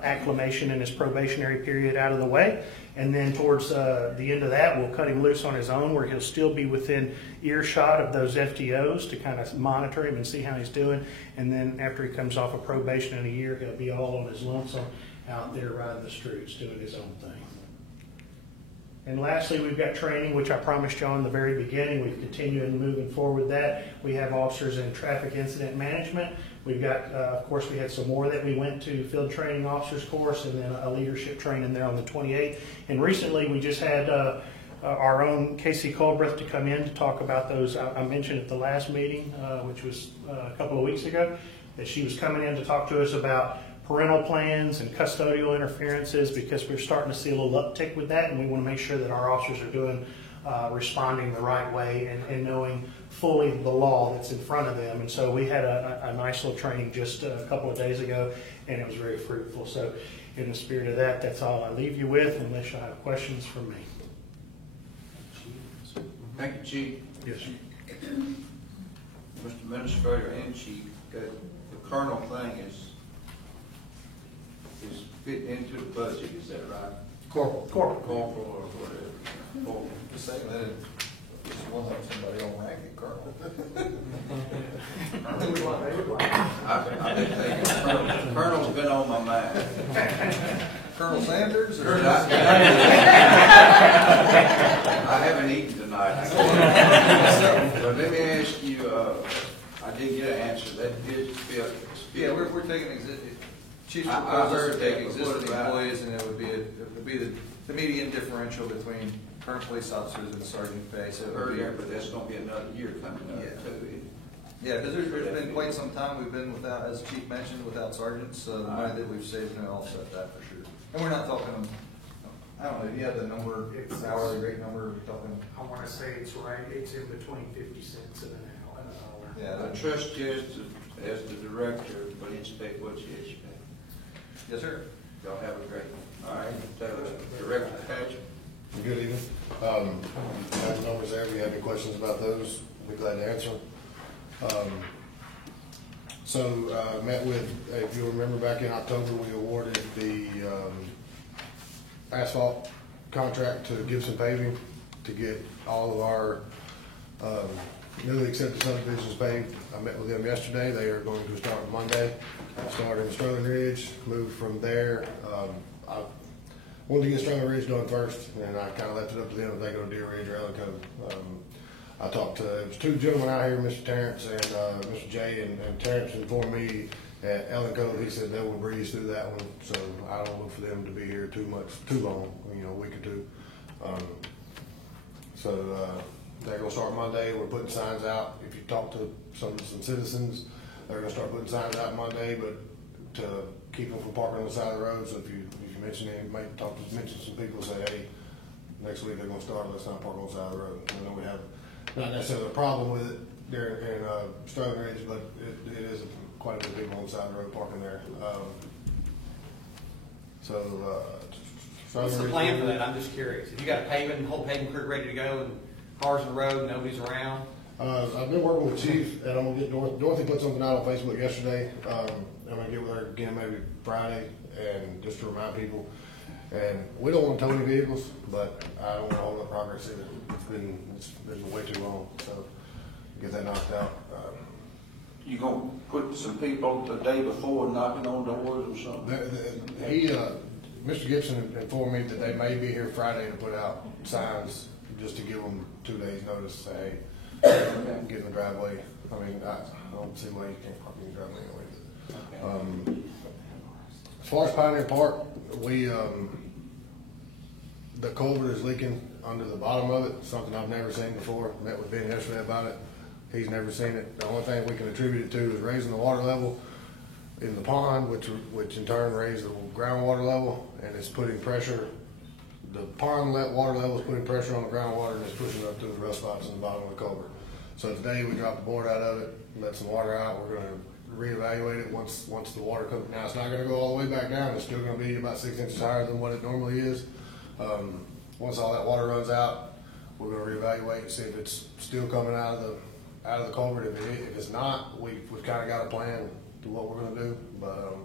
acclimation in his probationary period out of the way. And then towards the end of that, we'll cut him loose on his own, where he'll still be within earshot of those FTOs to kind of monitor him and see how he's doing. And then after he comes off of probation in a year, he'll be all on his lonesome out there riding the streets doing his own thing. And lastly, we've got training, which I promised you on the very beginning. We've continued moving forward with that. We have officers in traffic incident management. We've got, of course, we had some more that we went to field training officers course, and then a leadership training there on the 28th. And recently, we just had our own Casey Colbreth to come in to talk about those. I mentioned at the last meeting, which was a couple of weeks ago, that she was coming in to talk to us about parental plans and custodial interferences, because we're starting to see a little uptick with that, and we want to make sure that our officers are doing responding the right way and knowing fully the law that's in front of them. And so we had a nice little training just a couple of days ago, and it was very fruitful. So in the spirit of that, that's all I leave you with, unless you have questions from me. Thank you, Chief. Yes, sir. Mr. Administrator and Chief. Okay, the Colonel thing is fit into the budget, is that right? Corporal. Corporal or whatever. Corporal. Just saying that just one of somebody on rank at Colonel. I've been thinking, Colonel's been on my mind. Colonel Sanders or? I haven't eaten tonight. But let me ask you, I didn't get an answer, that is, Yeah, we're taking chief's I proposal heard to that take before existing about- employees, and it would be the median differential between current police officers and sergeant pay, so it would be. earlier, but that's gonna be another year coming up Yeah. too. Yeah, because there's been quite some time we've been without, as the chief mentioned, without sergeants, so the money that we've saved can offset that for sure. And we're not talking, I don't know, do you have the number, hourly rate number, we're talking? I want to say it's right, it's in between 50 cents and an hour. Yeah, I trust you as the director, but expect what you expect. Yes, sir. Y'all have a great one. All right, Director Patrick. Good evening. Have the numbers there. If you have any questions about those, I'll be glad to answer them. Met with, if you remember back in October, we awarded the asphalt contract to Gibson Paving to get all of our newly accepted subdivisions paved. I met with them yesterday. They are going to start Monday. Start in Sterling Ridge, move from there. I wanted to get Sterling Ridge done first, and I kind of left it up to them if they go to Deer Ridge or Ellicott. I talked to, there was two gentlemen out here, Mr. Terrence and Mr. Jay, and Terrence informed me at Ellicott, he said they will breeze through that one, so I don't look for them to be here too long, a week or two. They're gonna start Monday. We're putting signs out. If you talk to some citizens, they're gonna start putting signs out Monday, but to keep them from parking on the side of the road. So if you mention it, you might mention some people, say, hey, next week they're gonna start, let's not park on the side of the road. I know we have not necessarily a problem with it there in Sterling Ridge, but it is quite a bit of people on the side of the road parking there. What's the plan for that? I'm just curious. If you got a whole paving crew ready to go, and cars on the road, nobody's around. I've been working with Chief, and I'm gonna get Dorothy put something out on Facebook yesterday. I'm gonna get with her again maybe Friday, and just to remind people. And we don't want to tow any vehicles, but I don't want to hold up progress either. It's been way too long, so get that knocked out. You gonna put some people the day before knocking on doors or something? Mr. Gibson informed me that they may be here Friday to put out signs just to give them 2 days notice, say, hey, get in the driveway. I mean, I don't see why you can't park in the driveway anyway. As far as Pioneer Park, the culvert is leaking under the bottom of it, something I've never seen before. Met with Ben yesterday about it. He's never seen it. The only thing we can attribute it to is raising the water level in the pond, which in turn raised the groundwater level, and it's putting pressure. The pond water level is putting pressure on the groundwater, and it's pushing up through the rust spots in the bottom of the culvert. So today we dropped the board out of it, let some water out. We're going to reevaluate it once the water comes. Now it's not going to go all the way back down. It's still going to be about 6 inches higher than what it normally is. Once all that water runs out, we're going to reevaluate and see if it's still coming out of the culvert. If it's not, we've kind of got a plan to what we're going to do, but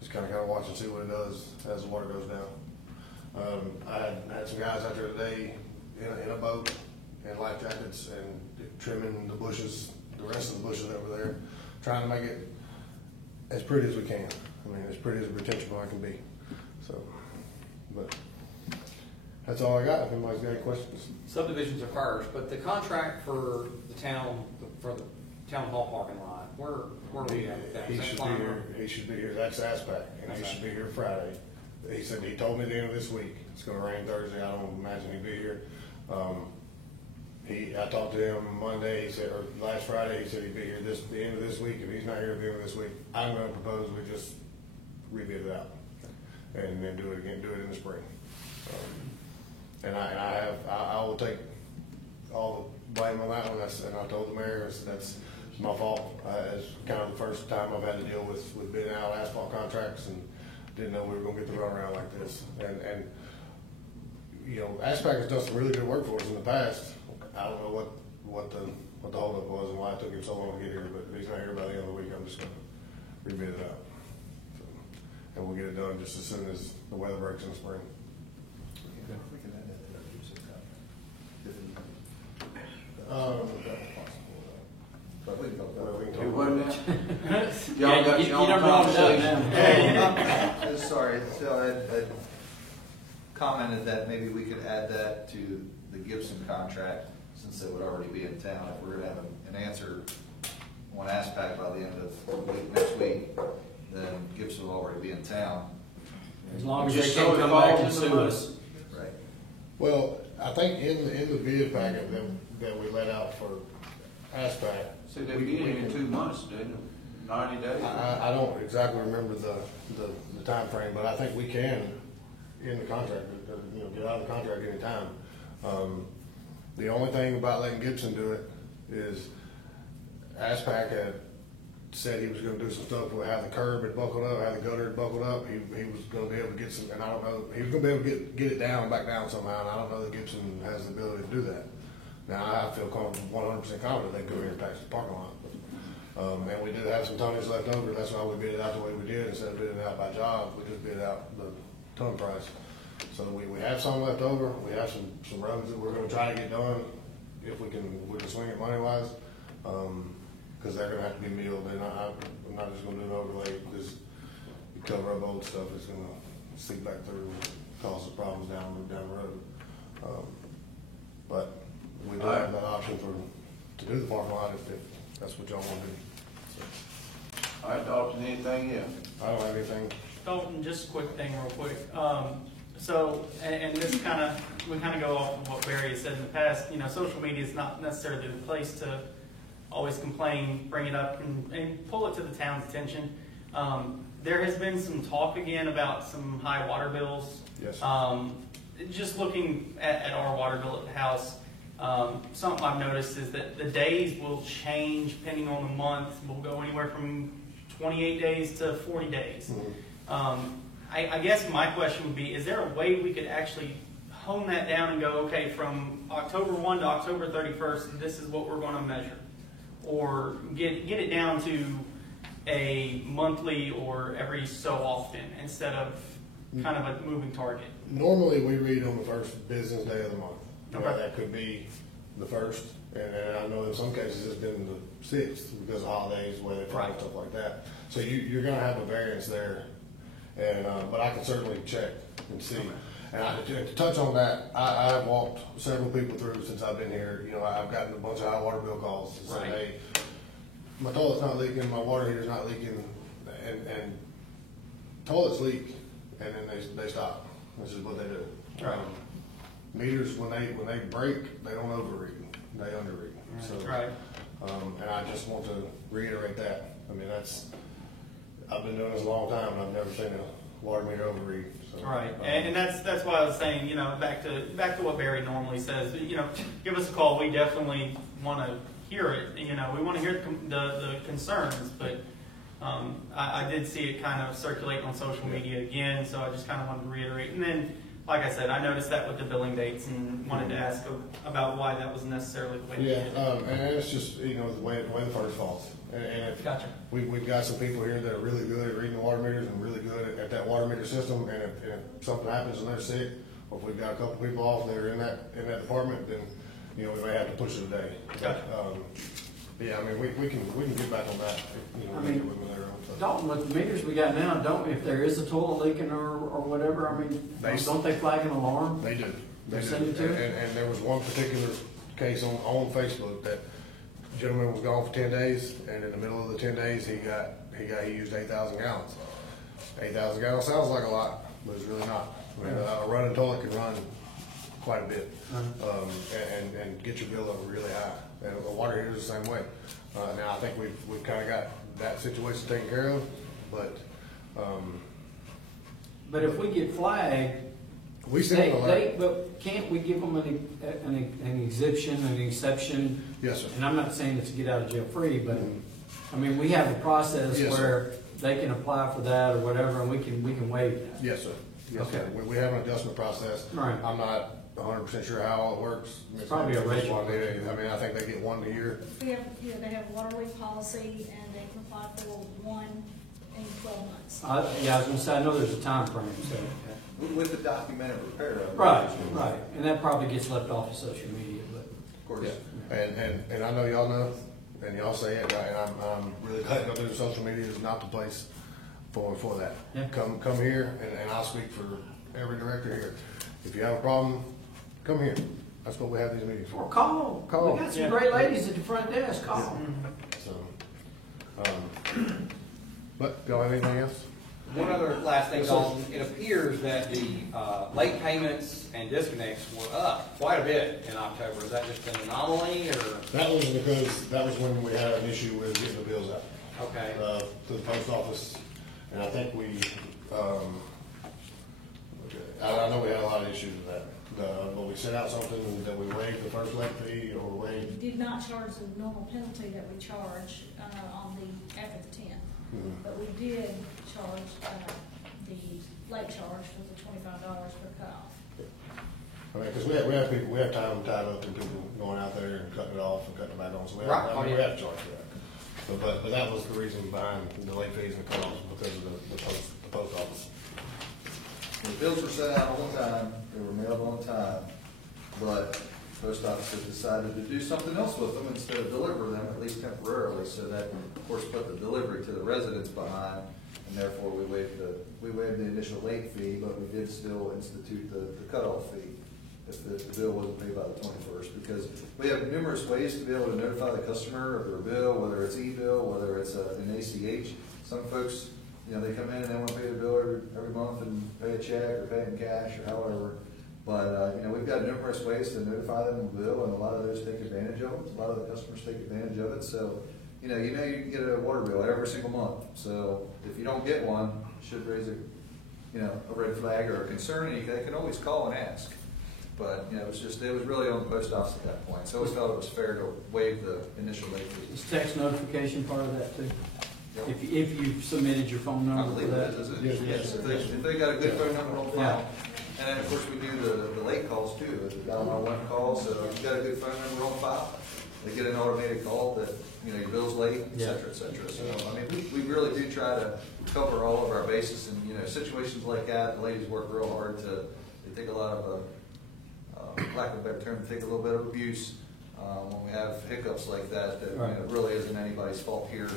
just kind of watch and see what it does as the water goes down. I had some guys out there today in a boat in life jackets and trimming the bushes, the rest of the bushes that were there, trying to make it as pretty as we can. I mean, as pretty as a retention pond can be. So, but that's all I got. If anybody's got any questions. Subdivisions are first, but the contract for the town hall parking lot, where are we at with that? He should be here. He should be here. That's ASPAC, and he should be here Friday. He said he told me at the end of this week. It's going to rain Thursday. I don't imagine he'll be here. I talked to him Monday. He said, or last Friday, he said he'd be here the end of this week. If he's not here at the end of this week, I'm going to propose we just rebid it out and then do it again. Do it in the spring. And I will take all the blame on that one. And I told the mayor that's my fault. It's kind of the first time I've had to deal with bidding out asphalt contracts and didn't know we were going to get the runaround like this. And ASPAC has done some really good work for us in the past. I don't know what the what the holdup was and why it took him so long to get here, but if he's not here by the end of the week, I'm just gonna rebid it out. So, and we'll get it done just as soon as the weather breaks in the spring. It wasn't. Yeah, Y'all got you your own done brought it up conversation. now. Sorry, so I commented that maybe we could add that to the Gibson contract, since they would already be in town. If we're gonna have an answer on ASPAC by the end of next week, then Gibson will already be in town. As long as Just they so can't it come back falls and in the sue money. us. Right. Well, I think in the bid packet that we let out for ASPAC. So they'll get it in 2 months, didn't it? 90 days? I don't exactly remember the timeframe, but I think we can, in the contract, get out of the contract anytime. The only thing about letting Gibson do it is ASPAC had said he was gonna do some stuff with how the curb had buckled up, how the gutter had buckled up. He was gonna be able to get some, and I don't know, he was gonna be able to get it back down somehow, and I don't know that Gibson has the ability to do that. Now, I feel 100% confident they can go here and patch the parking lot. And we did have some tonnage left over, that's why we bid it out the way we did. Instead of bidding it out by job, we just bid it out the ton price. So we have some left over, we have some roads that we're gonna try to get done, if we can swing it money-wise. Cause they're gonna have to be milled, and I'm not just gonna do an overlay, because you cover up old stuff, it's gonna seep back through and cause us problems down the road. But we do have that option to do the parking lot if that's what y'all wanna do. All right, Dalton, anything else? I don't have anything. Dalton, just a quick thing real quick. So, and this we kind of go off of what Barry has said in the past. Social media is not necessarily the place to always complain, bring it up, and pull it to the town's attention. There has been some talk again about some high water bills. Yes. Just looking at our water bill at the house, something I've noticed is that the days will change depending on the month. We'll go anywhere from 28 days to 40 days. Mm-hmm. I guess my question would be, is there a way we could actually hone that down and go, okay, from October 1 to October 31st, this is what we're going to measure? Or get it down to a monthly or every so often instead of kind of a moving target? Normally, we read on the first business day of the month. Okay. That could be the first, and I know in some cases it's been the 6th because of holidays, weather, Right. stuff like that. So you're gonna have a variance there, and but I can certainly check and see. And to touch on that, I've walked several people through since I've been here. I've gotten a bunch of high water bill calls to say, Right. hey, my toilet's not leaking, my water heater's not leaking, and toilets leak, and then they stop. This is what they do. Right. Meters, when they break, they don't overread, they underread. So, Right. and I just want to reiterate that. I mean, I've been doing this a long time, and I've never seen a water meter overread. So, Right, and that's why I was saying, back to what Barry normally says. Give us a call. We definitely want to hear it. We want to hear the concerns, but I did see it kind of circulate on social media again, so I just kind of wanted to reiterate. And then, like I said, I noticed that with the billing dates and wanted to ask about why that was necessarily the way to Yeah, do it. and it's just the way the first falls. And if Gotcha. we've got some people here that are really good at reading the water meters and really good at that water meter system. And if something happens and they're sick, or if we've got a couple people off that are in that department, then we may have to push it a day. Gotcha. Yeah, I mean we can get back on that. I mean, Dalton, with the meters we got now, if there is a toilet leaking or whatever, don't they flag an alarm? They do. They send it to us? And there was one particular case on Facebook that gentleman was gone for 10 days, and in the middle of the 10 days, he used 8,000 gallons. 8,000 gallons sounds like a lot, but it's really not. I mean, a running toilet can run quite a bit, and get your bill up really high. And the water heater is the same way. Now I think we've kind of got that situation taken care of, but if we get flagged, we send an alert. but can't we give them an exception? Yes, sir. And I'm not saying it's get out of jail free, but we have a process Yes, where they can apply for that or whatever, and we can waive that. Yes, sir. Yes, Okay. sir. We have an adjustment process. Right. I'm not 100% sure how all it works. I mean, Probably a it's ratio. one day. I mean, I think they get one a year. We have, they have a water leak policy, and they can apply for one in 12 months. Yeah, I was gonna say, I know there's a time frame, so. With the documented repair of it. Right, right, and that probably gets left off of social media, but. Of course. Yeah. And I know y'all know, and y'all say it, and I'm really glad y'all do. Social media is not the place for that. Yeah. Come here, and I'll speak for every director here. If you have a problem, come here. That's what we have these meetings Or for. call. Call. We got some great ladies at the front desk, call. So, but y'all have anything else? One other last thing, Dalton, it appears that the late payments and disconnects were up quite a bit in October. Is that just an anomaly, or? That was because that was when we had an issue with getting the bills out Okay. to the post office, and I think I know we had a lot of issues with that. But we sent out something that we waived the first late fee, or waived. We did not charge the normal penalty that we charge after the 10th. Mhm. But we did charge the late charge for the $25 per cutoff. I mean, because we have people, we have time tied up and people going out there and cutting it off and cutting it back on, so we have, Right. I mean, we have to charge for that. But that was the reason behind the late fees and cutoffs, because of the post office. The bills were sent out on time, they were mailed on time, but the post office has decided to do something else with them instead of deliver them, at least temporarily, so that, of course, put the delivery to the residents behind, and therefore we waived the initial late fee, but we did still institute the cutoff fee if the bill wasn't paid by the 21st, because we have numerous ways to be able to notify the customer of their bill, whether it's e-bill, whether it's an ACH. Some folks, they come in and they want to pay the bill every month and pay a check or pay in cash or however. But, we've got numerous ways to notify them of the bill, and a lot of those take advantage of it. A lot of the customers take advantage of it. So, you can get a water bill every single month. So if you don't get one, it should raise a red flag or a concern, and they can always call and ask. But, it was really on the post office at that point. So I always felt it was fair to waive the initial late fee. Is text notification part of that too? Yep. If you've submitted your phone I number for believe that? it is, isn't Yes, it? yes. If they got a good phone number on file. Yeah. And then, of course, we do the late calls too, the dial-by-one call, so if you got a good phone number on file, they get an automated call that, your bill's late, et cetera, et cetera. So, we really do try to cover all of our bases, and, situations like that, the ladies work real hard they take a lot of, lack of a better term, take a little bit of abuse, when we have hiccups like that, Right. It really isn't anybody's fault here,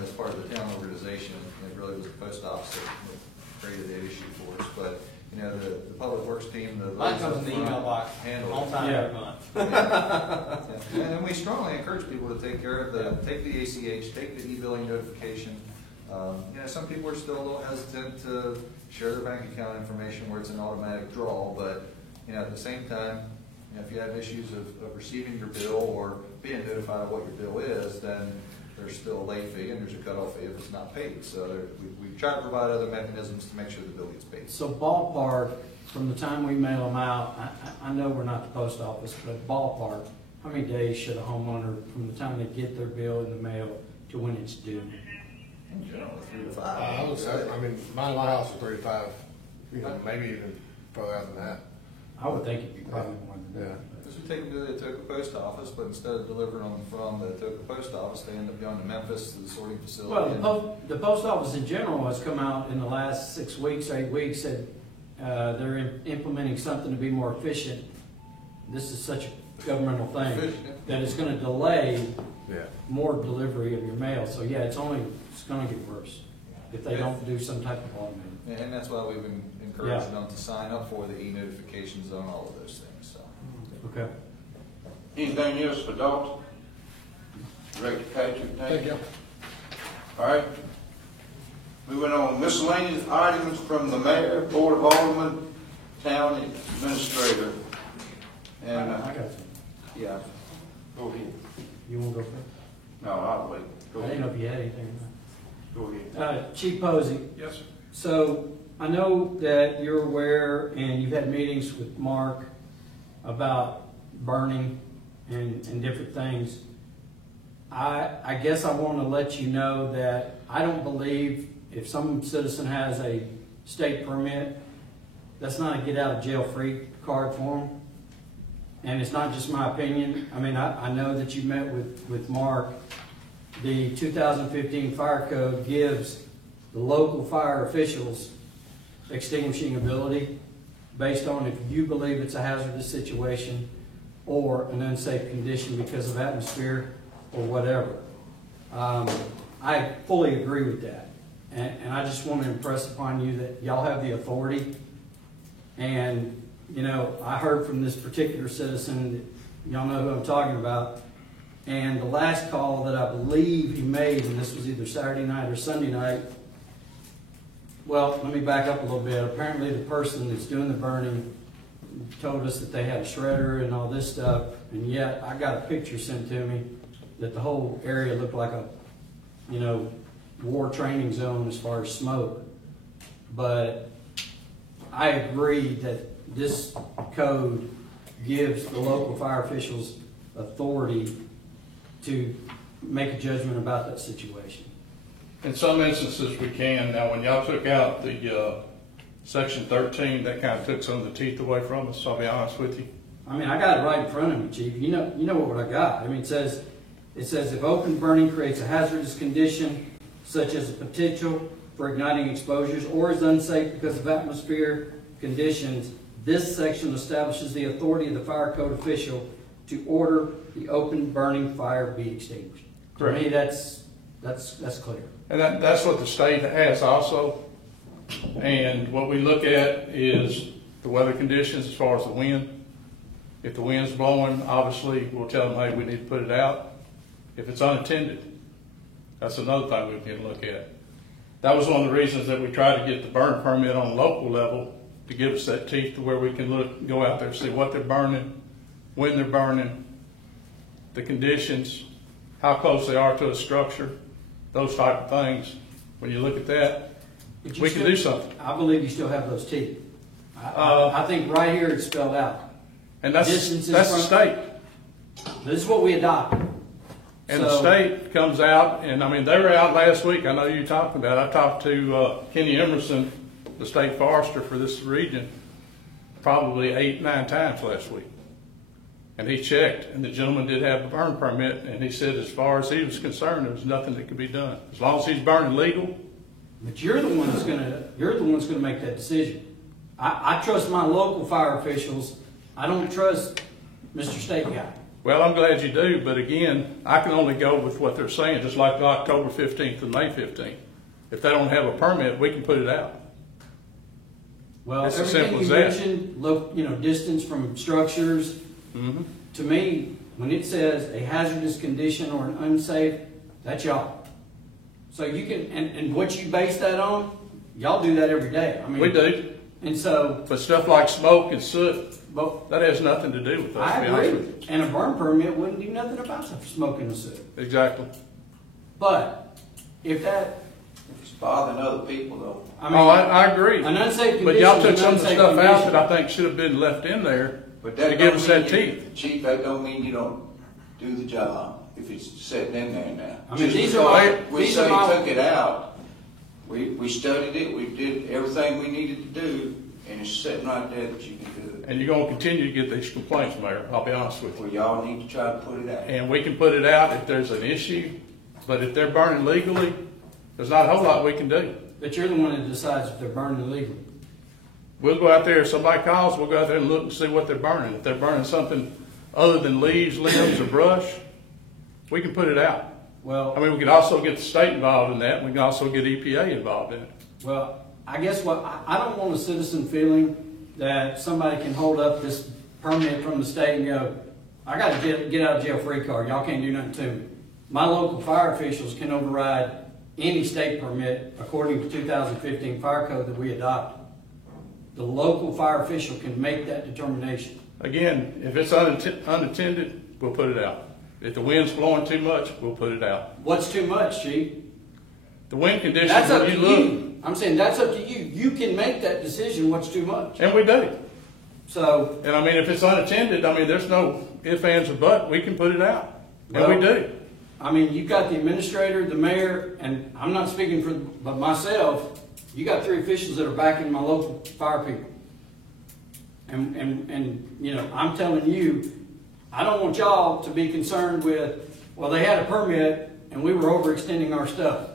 as part of the town organization. It really was the post office that created the issue for us, but, the public works team, the. Mine comes in the email box handle on it. time Yeah. every month. Yeah. And then we strongly encourage people to take care of take the ACH, take the e-billing notification. Some people are still a little hesitant to share their bank account information where it's an automatic draw, but, at the same time, if you have issues of receiving your bill or being notified of what your bill is, then there's still a late fee and there's a cutoff fee if it's not paid. So we try to provide other mechanisms to make sure the bill gets paid. So ballpark, from the time we mail them out, I know we're not the post office, but ballpark, how many days should a homeowner, from the time they get their bill in the mail to when it's due? In general, 3 to 5. I would say, my house is 35, maybe even further out than that. I would think it'd be probably more than that. Because we take them to the Atoka post office, but instead of delivering them from the Atoka post office, they end up going to Memphis to the sorting facility. Well, the post office in general has come out in the last 6 weeks, 8 weeks, said they're implementing something to be more efficient. This is such a governmental thing that it's going to delay more delivery of your mail. So yeah, it's going to get worse if they don't do some type of automated. And that's why we've been encouraging them to sign up for the e-notification zone, all of those things. So. Okay. Anything else for Dalton? Director Patrick, Thank you. All right. Moving on, miscellaneous items from the mayor, board of aldermen, town administrator. And, I got some. yeah, go ahead. You want to go first? No, I'll wait. Go I didn't know ahead. if you had anything. Go ahead. Chief Posey. Yes, sir. So I know that you're aware and you've had meetings with Mark about burning and different things. I guess I want to let you know that I don't believe if some citizen has a state permit that's not a get out of jail free card for them. And it's not just my opinion. I mean, I know that you met with Mark. The 2015 fire code gives the local fire officials extinguishing ability based on if you believe it's a hazardous situation or an unsafe condition because of atmosphere or whatever. I fully agree with that. And I just want to impress upon you that y'all have the authority. And, you know, I heard from this particular citizen, that y'all know who I'm talking about, and the last call that I believe he made, and this was either Saturday night or Sunday night, well, let me back up a little bit. Apparently the person that's doing the burning told us that they had a shredder and all this stuff, and yet I got a picture sent to me that the whole area looked like a, you know, war training zone as far as smoke. But I agree that this code gives the local fire officials authority to make a judgment about that situation. In some instances, we can. Now, when y'all took out the Section 13, that kind of took some of the teeth away from us, I'll be honest with you. I mean, I got it right in front of me, Chief. You know what I got. I mean, it says if open burning creates a hazardous condition, such as a potential for igniting exposures, or is unsafe because of atmosphere conditions, this section establishes the authority of the fire code official to order the open burning fire be extinguished. Correct. To me, that's clear. And that's what the state has also. And what we look at is the weather conditions as far as the wind. If the wind's blowing, obviously we'll tell them, hey, we need to put it out. If it's unattended, that's another thing we can look at. That was one of the reasons that we tried to get the burn permit on a local level, to give us that teeth to where we can go out there and see what they're burning, when they're burning, the conditions, how close they are to a structure, those type of things. When you look at that, we can do something. I believe you still have those teeth. I think right here it's spelled out. And that's the state. This is what we adopted. And the state comes out, and I mean, they were out last week. I know you talked about it. I talked to Kenny Emerson, the state forester for this region, probably 8-9 times last week. And he checked, and the gentleman did have a burn permit, and he said as far as he was concerned, there was nothing that could be done. As long as he's burning legal. But you're the one that's gonna make that decision. I trust my local fire officials. I don't trust Mr. State Guy. Well, I'm glad you do, but again, I can only go with what they're saying, just like October 15th and May 15th. If they don't have a permit, we can put it out. Well, it's as everything simple you as that. mentioned, distance from structures. Mm-hmm. To me, when it says a hazardous condition or an unsafe, that's y'all. So you can, and what you base that on, y'all do that every day. I mean, We do. And so, But stuff like smoke and soot, but that has nothing to do with us. I to be honest agree. with you. And a burn permit wouldn't do nothing about the smoke and the soot. Exactly. But if that, If it's bothering other people though. I mean, I agree. an unsafe condition. But y'all took is some an of the unsafe stuff out condition. that I think should have been left in there But to that give don't us that mean teeth. Chief, that don't mean you don't do the job if it's sitting in there now. I mean, Just these are my- because we these say are my- took it out, we studied it, we did everything we needed to do, and it's sitting right there that you can do it. And you're going to continue to get these complaints, Mayor, I'll be honest with you. Well, y'all need to try to put it out. And we can put it out if there's an issue, but if they're burning legally, there's not a whole lot we can do. But you're the one that decides if they're burning illegally. We'll go out there, if somebody calls, we'll go out there and look and see what they're burning. If they're burning something other than leaves, limbs, or brush, we can put it out. Well, I mean, we can also get the state involved in that, and we can also get EPA involved in it. well, I guess what, I don't want a citizen feeling that somebody can hold up this permit from the state and go, I got a get out of jail free card, y'all can't do nothing to me. My local fire officials can override any state permit according to 2015 fire code that we adopted. The local fire official can make that determination. Again, if it's unattended, we'll put it out. If the wind's blowing too much, we'll put it out. What's too much, Chief? The wind conditions, That's up when to you look, you. I'm saying that's up to you. You can make that decision what's too much. and we do. So, And I mean, if it's unattended, I mean, there's no ifs, ands, or buts. We can put it out. And we do. I mean, you've got the administrator, the mayor, and I'm not speaking for but myself. You got 3 officials that are backing my local fire people. And, you know, I'm telling you, I don't want y'all to be concerned with, well, they had a permit and we were overextending our stuff.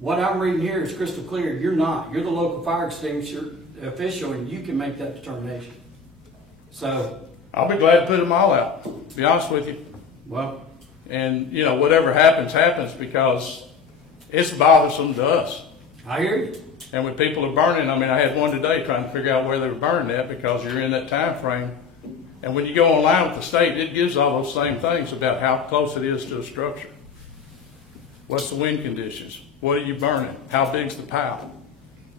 What I'm reading here is crystal clear. You're not. You're the local fire extinguisher official and you can make that determination. So. I'll be glad to put them all out, to be honest with you. Well. And, you know, whatever happens, happens, because it's bothersome to us. I hear you. And when people are burning, I mean, I had one today trying to figure out where they were burning at, because you're in that time frame. And when you go online with the state, it gives all those same things about how close it is to a structure. What's the wind conditions? What are you burning? How big's the pile?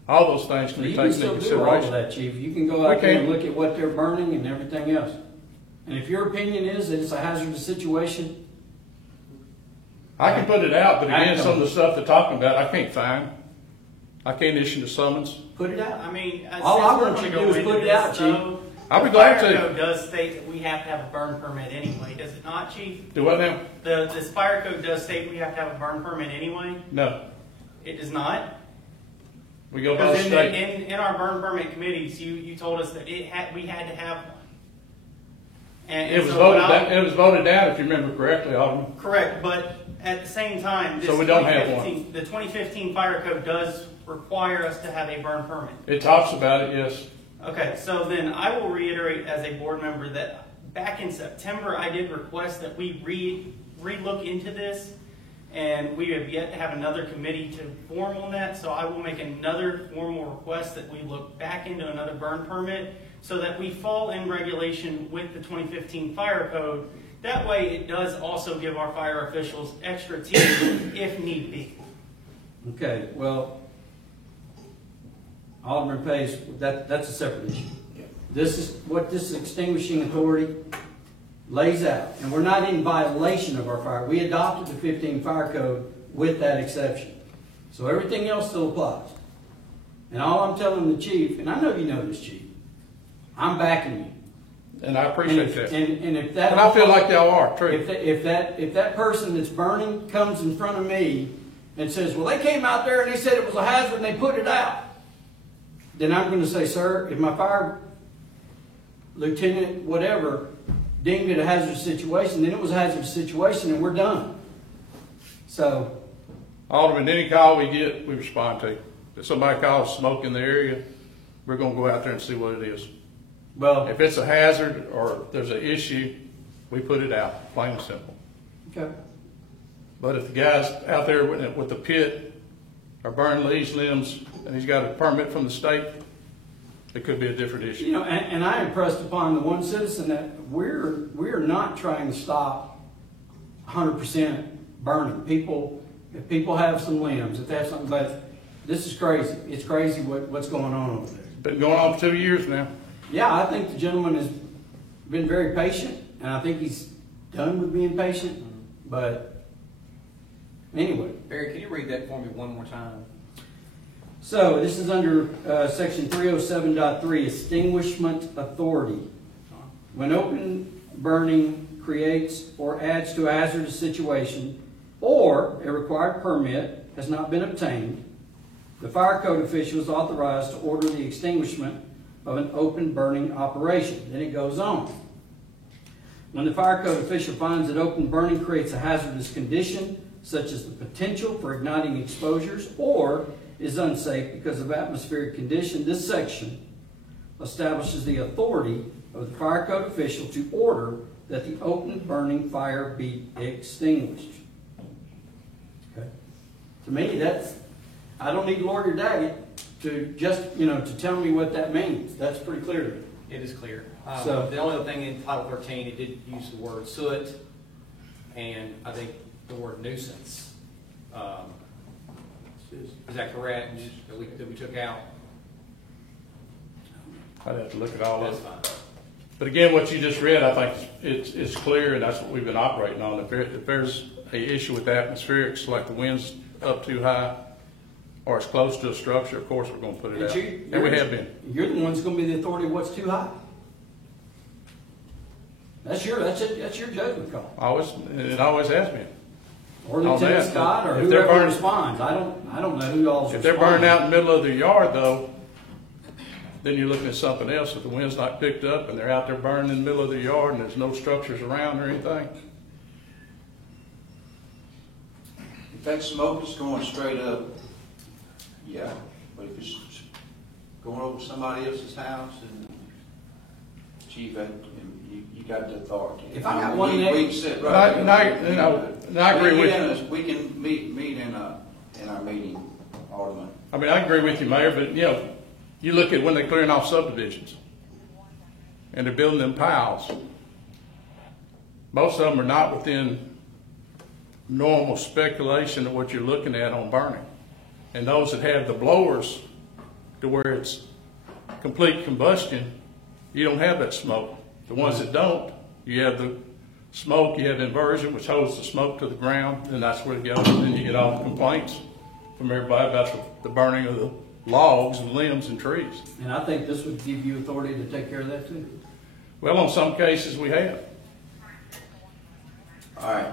All those things can be You taken can into still do all of consideration. that, Chief. You can go out there and look at what they're burning and everything else. And if your opinion is that it's a hazardous situation, I can put it out, but again, some of the stuff they're talking about, I can't find. I can't issue the summons. put it out. I mean, All I since we're want you gonna to do go is put into it out, this, Chief. though, I'll be the glad fire to. code does state that we have to have a burn permit anyway, does it not, Chief? Do what now? This fire code does state we have to have a burn permit anyway? No. It does not? We go by the Because state. in our burn permit committees, you told us that we had to have one. And It was so voted what I- down, it was voted down, if you remember correctly, Alderman. Correct, but at the same time, So we don't have 2015 the 2015 fire code does require us to have a burn permit. It talks about it, yes. Okay, so then I will reiterate as a board member that back in September, I did request that we re-look into this, and we have yet to have another committee to form on that, so I will make another formal request that we look back into another burn permit so that we fall in regulation with the 2015 fire code. That way, it does also give our fire officials extra teeth if need be. Okay, well, Alderman Page, that's a separate issue. This is what this extinguishing authority lays out, and we're not in violation of our fire. We adopted the 15 fire code with that exception. So everything else still applies. And all I'm telling the chief, and I know you know this, Chief, I'm backing you. And I appreciate that. And if that, And I feel like y'all are, true. if that person that's burning comes in front of me and says, well, they came out there and they said it was a hazard and they put it out, then I'm going to say, sir, if my fire lieutenant, whatever, deemed it a hazardous situation, then it was a hazardous situation and we're done. So, Alderman, any call we get, we respond to. If somebody calls smoke in the area, we're going to go out there and see what it is. well, If it's a hazard or there's an issue, we put it out, plain and simple. okay. But if the guy's out there with the pit or burning leaves, limbs, and he's got a permit from the state, it could be a different issue. You know, and I impressed upon the one citizen that we're not trying to stop 100% burning. If people have some limbs, if they have something, but this is crazy. It's crazy what's going on over there. Been going on for 2 years now. Yeah, I think the gentleman has been very patient, and I think he's done with being patient. But anyway. Barry, can you read that for me one more time? So this is under section 307.3, extinguishment authority. When open burning creates or adds to a hazardous situation, or a required permit has not been obtained, the fire code official is authorized to order the extinguishment of an open burning operation. Then it goes on. When the fire code official finds that open burning creates a hazardous condition, such as the potential for igniting exposures, or is unsafe because of atmospheric condition, this section establishes the authority of the fire code official to order that the open burning fire be extinguished. Okay. To me, I don't need Lawyer Daggett to just, to tell me what that means. That's pretty clear to me. It is clear. So- The only other thing in Title 13, it did use the word soot, and I think the word nuisance. Is that correct? That we took out? I'd have to look at all That's of it. fine. But again, what you just read, I think it's clear, and that's what we've been operating on. If there's an issue with atmospherics, like the wind's up too high, or it's close to a structure, of course we're going to put it out. And we have been. You're the one that's going to be the authority of what's too high. That's your judgment call. It always has been. Or On Lieutenant that, Scott, or if they're whoever burning- responds. I don't know who all's If they're burning out in the middle of their yard, though, then you're looking at something else. If the wind's not picked up and they're out there burning in the middle of the yard and there's no structures around or anything. If that smoke is going straight up, yeah, but if it's going over somebody else's house, and Chief, you got the authority. If I got one we neighbor- can sit right And I agree with you. We can meet in our meeting, Alderman. I mean, I agree with you, Mayor, but, you know, you look at when they're clearing off subdivisions and they're building them piles. Most of them are not within normal speculation of what you're looking at on burning. And those that have the blowers to where it's complete combustion, you don't have that smoke. The ones that don't, you have the smoke, you have inversion, which holds the smoke to the ground, and that's where it goes. And then you get all the complaints from everybody about the burning of the logs and limbs and trees. And I think this would give you authority to take care of that too. Well, on some cases we have. All right,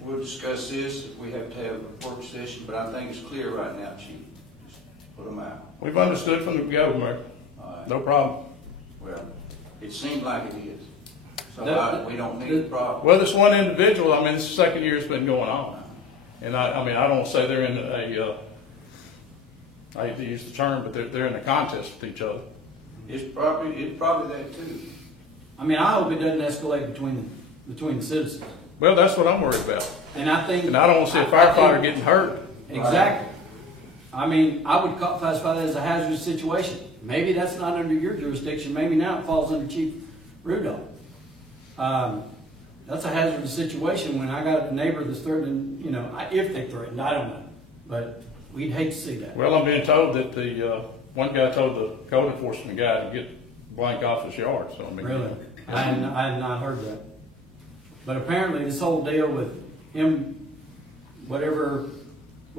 we'll discuss this if we have to have a work session, but I think it's clear right now, Chief. Just put them out. We've understood from the go, Mayor. All right. No problem. Well, it seemed like it is. So we don't need a Well, problem. this one individual, I mean, this is the second year it's been going on. And I mean, I don't say they're in I hate to use the term, but they're in a contest with each other. It's probably that too. I mean, I hope it doesn't escalate between the citizens. Well, that's what I'm worried about. And I think. And I don't want to see a I firefighter think- getting hurt. Exactly. I mean, I would classify that as a hazardous situation. Maybe that's not under your jurisdiction. Maybe now it falls under Chief Rudolph. That's a hazardous situation when I got a neighbor that's threatening, you know, if they threatened, I don't know. But we'd hate to see that. Well, I'm being told that the one guy told the code enforcement guy to get blank off his yard. So I mean, Really? I had not heard that. But apparently this whole deal with him, what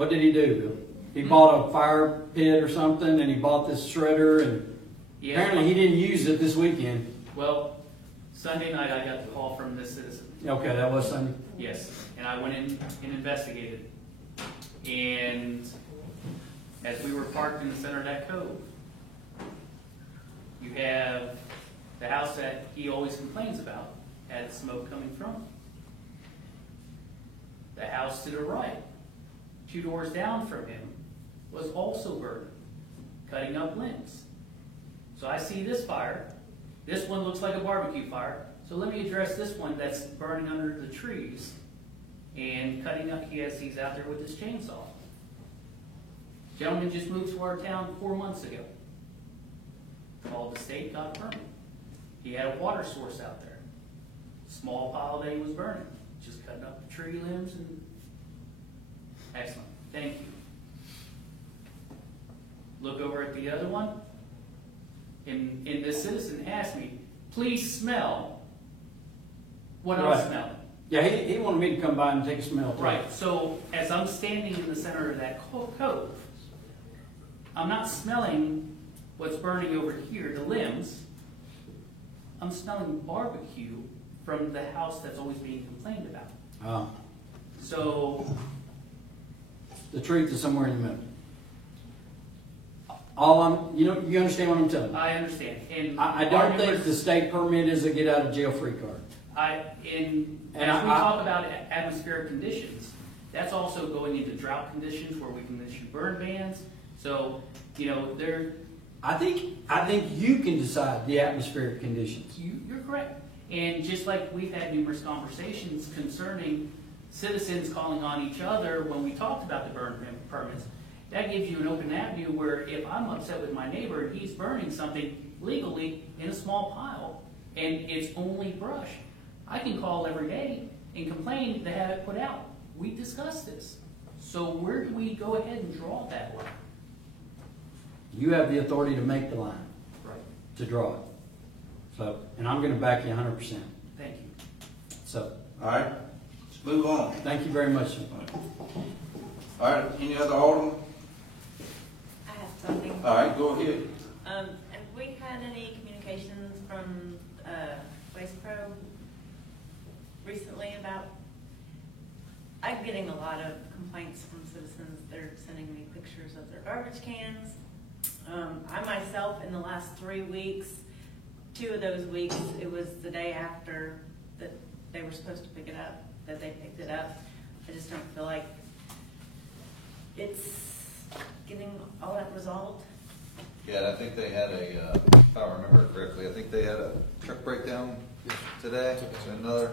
did he do, Bill? He bought a fire pit or something, and he bought this shredder, and Yeah. apparently he didn't use it this weekend. Well, Sunday night I got the call from this citizen. Okay, that was Sunday. Yes, and I went in and investigated. And as we were parked in the center of that cove, you have the house that he always complains about had smoke coming from. The house to the right, 2 doors down from him, was also burning, cutting up limbs. So I see this fire. This one looks like a barbecue fire. So let me address this one that's burning under the trees and cutting up. He's out there with his chainsaw. Gentleman just moved to our town 4 months ago. Called the state, got a permit. He had a water source out there. Small pile that he was burning. Just cutting up the tree limbs and excellent. Thank you. Look over at the other one. And this citizen asked me, please smell what Right. I'm smelling. Yeah, he wanted me to come by and take a smell too. Right, so as I'm standing in the center of that cove, I'm not smelling what's burning over here, the limbs. I'm smelling barbecue from the house that's always being complained about. Oh, So, the truth is somewhere in the middle. You understand what I'm telling you? I understand. And I our don't think members- the state permit is a get out of jail free card. As we talk about atmospheric conditions, that's also going into drought conditions where we can issue burn bans. So, I think you can decide the atmospheric conditions. You're correct. And just like we've had numerous conversations concerning citizens calling on each other when we talked about the burn permits, that gives you an open avenue where if I'm upset with my neighbor and he's burning something legally in a small pile and it's only brush, I can call every day and complain to have it put out. We discussed this. So where do we go ahead and draw that line? You have the authority to make the line, Right. to draw it. So, and I'm going to back you 100%. Thank you. So, All right, let's move on. thank you very much. All right, any other Alderman? I have something. All right, go ahead. Have we had any communications from Waste Pro recently about? I'm getting a lot of complaints from citizens. They're sending me pictures of their garbage cans. I myself, in the last 3 weeks, 2 of those weeks, it was the day after that they were supposed to pick it up, that they picked it up. I just don't feel like it's getting all that resolved. Yeah, and I think they had a, if I remember correctly, I think they had a truck breakdown today. So another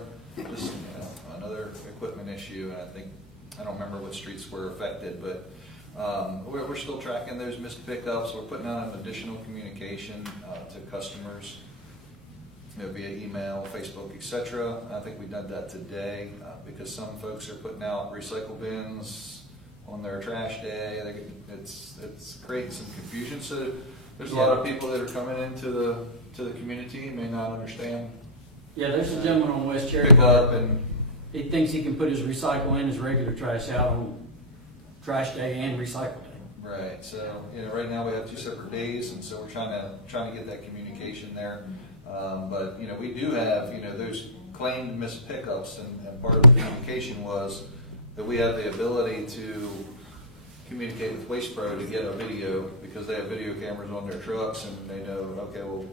equipment issue, and I don't remember what streets were affected, but we're still tracking those missed pickups. We're putting out an additional communication to customers, via email, Facebook, etc. I think we did that today because some folks are putting out recycle bins on their trash day. It's creating some confusion. So there's a lot of people that are coming into the community and may not understand. Yeah, there's a gentleman on West Cherry. Pick up and he thinks he can put his recycle in his regular trash out on trash day and recycle day. right. So right now we have 2 separate days, and so we're trying to get that communication there. But we do have those claimed missed pickups, and part of the communication was that we have the ability to communicate with Waste Pro to get a video, because they have video cameras on their trucks, and they know, okay, well,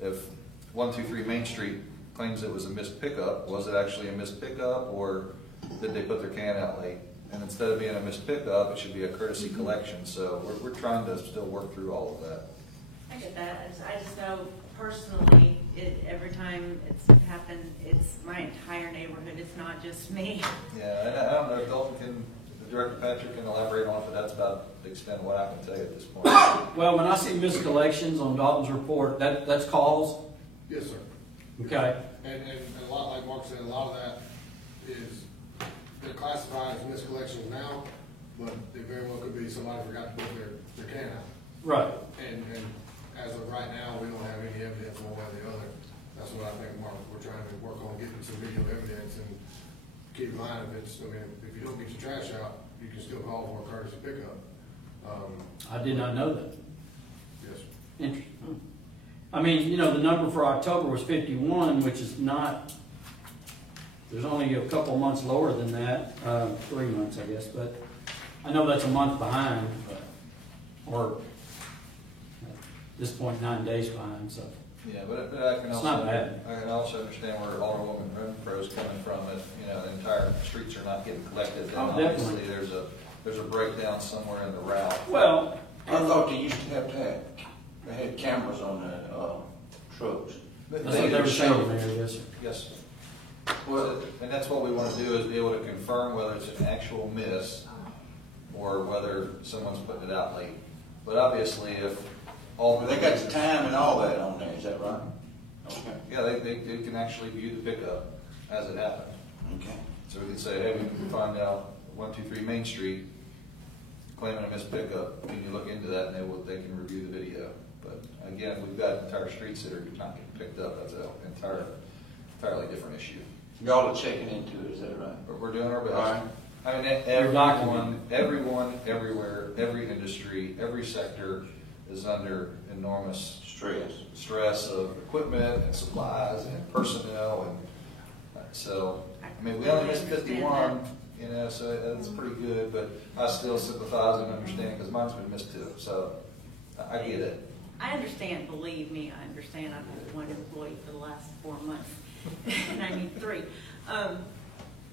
if 123 Main Street claims it was a missed pickup, was it actually a missed pickup, or did they put their can out late? And instead of being a missed pickup, it should be a courtesy collection. So we're trying to still work through all of that. I get that. I just know personally, every time it's happened, it's my entire neighborhood. It's not just me. Yeah, and I don't know if Dalton Director Patrick can elaborate on it, but that's about the extent of what I can tell you at this point. Well, when I see missed collections on Dalton's report, that's calls? Yes, sir. Okay. And a lot, like Mark said, a lot of that is, they're classified as missed collections now, but they very well could be somebody forgot to put their can out. Right. And as of right now, we don't have any evidence one way or the other. That's what I think, Mark, we're trying to work on getting some video evidence, and keep in mind if you don't get your trash out, you can still call for a courtesy pickup. I did not know that. Yes. Interesting. I mean, the number for October was 51, which is not, there's only a couple months lower than that, 3 months, I guess, but I know that's a month behind, or at this point, 9 days behind, so. Yeah, but I can It's also, not bad. I can also understand where Alderwoman Renfro's coming from. If the entire streets are not getting collected, then obviously there's a breakdown somewhere in the route. Well, I thought they used to have, they had cameras on the trucks. that's what they were saying there, yes, sir. Yes. Well, and that's what we want to do, is be able to confirm whether it's an actual miss or whether someone's putting it out late. But obviously, if They got the time and all that on there, is that right? Okay. Yeah, they can actually view the pickup as it happened. Okay. So we can say, hey, we can find out 123 Main Street claiming a missed pickup. Can you look into that, and they can review the video. But again, if we've got entire streets that are not getting picked up, that's an entirely different issue. Y'all are checking into it, is that right? But we're doing our best. All right. I mean, everyone, everywhere, every industry, every sector is under enormous stress of equipment and supplies and personnel, and so I mean we only missed 51, so that's pretty good. But I still sympathize and understand, because mine's been missed too. So I get it. I understand. Believe me, I understand. I've had one employee for the last 4 months, and I need 3.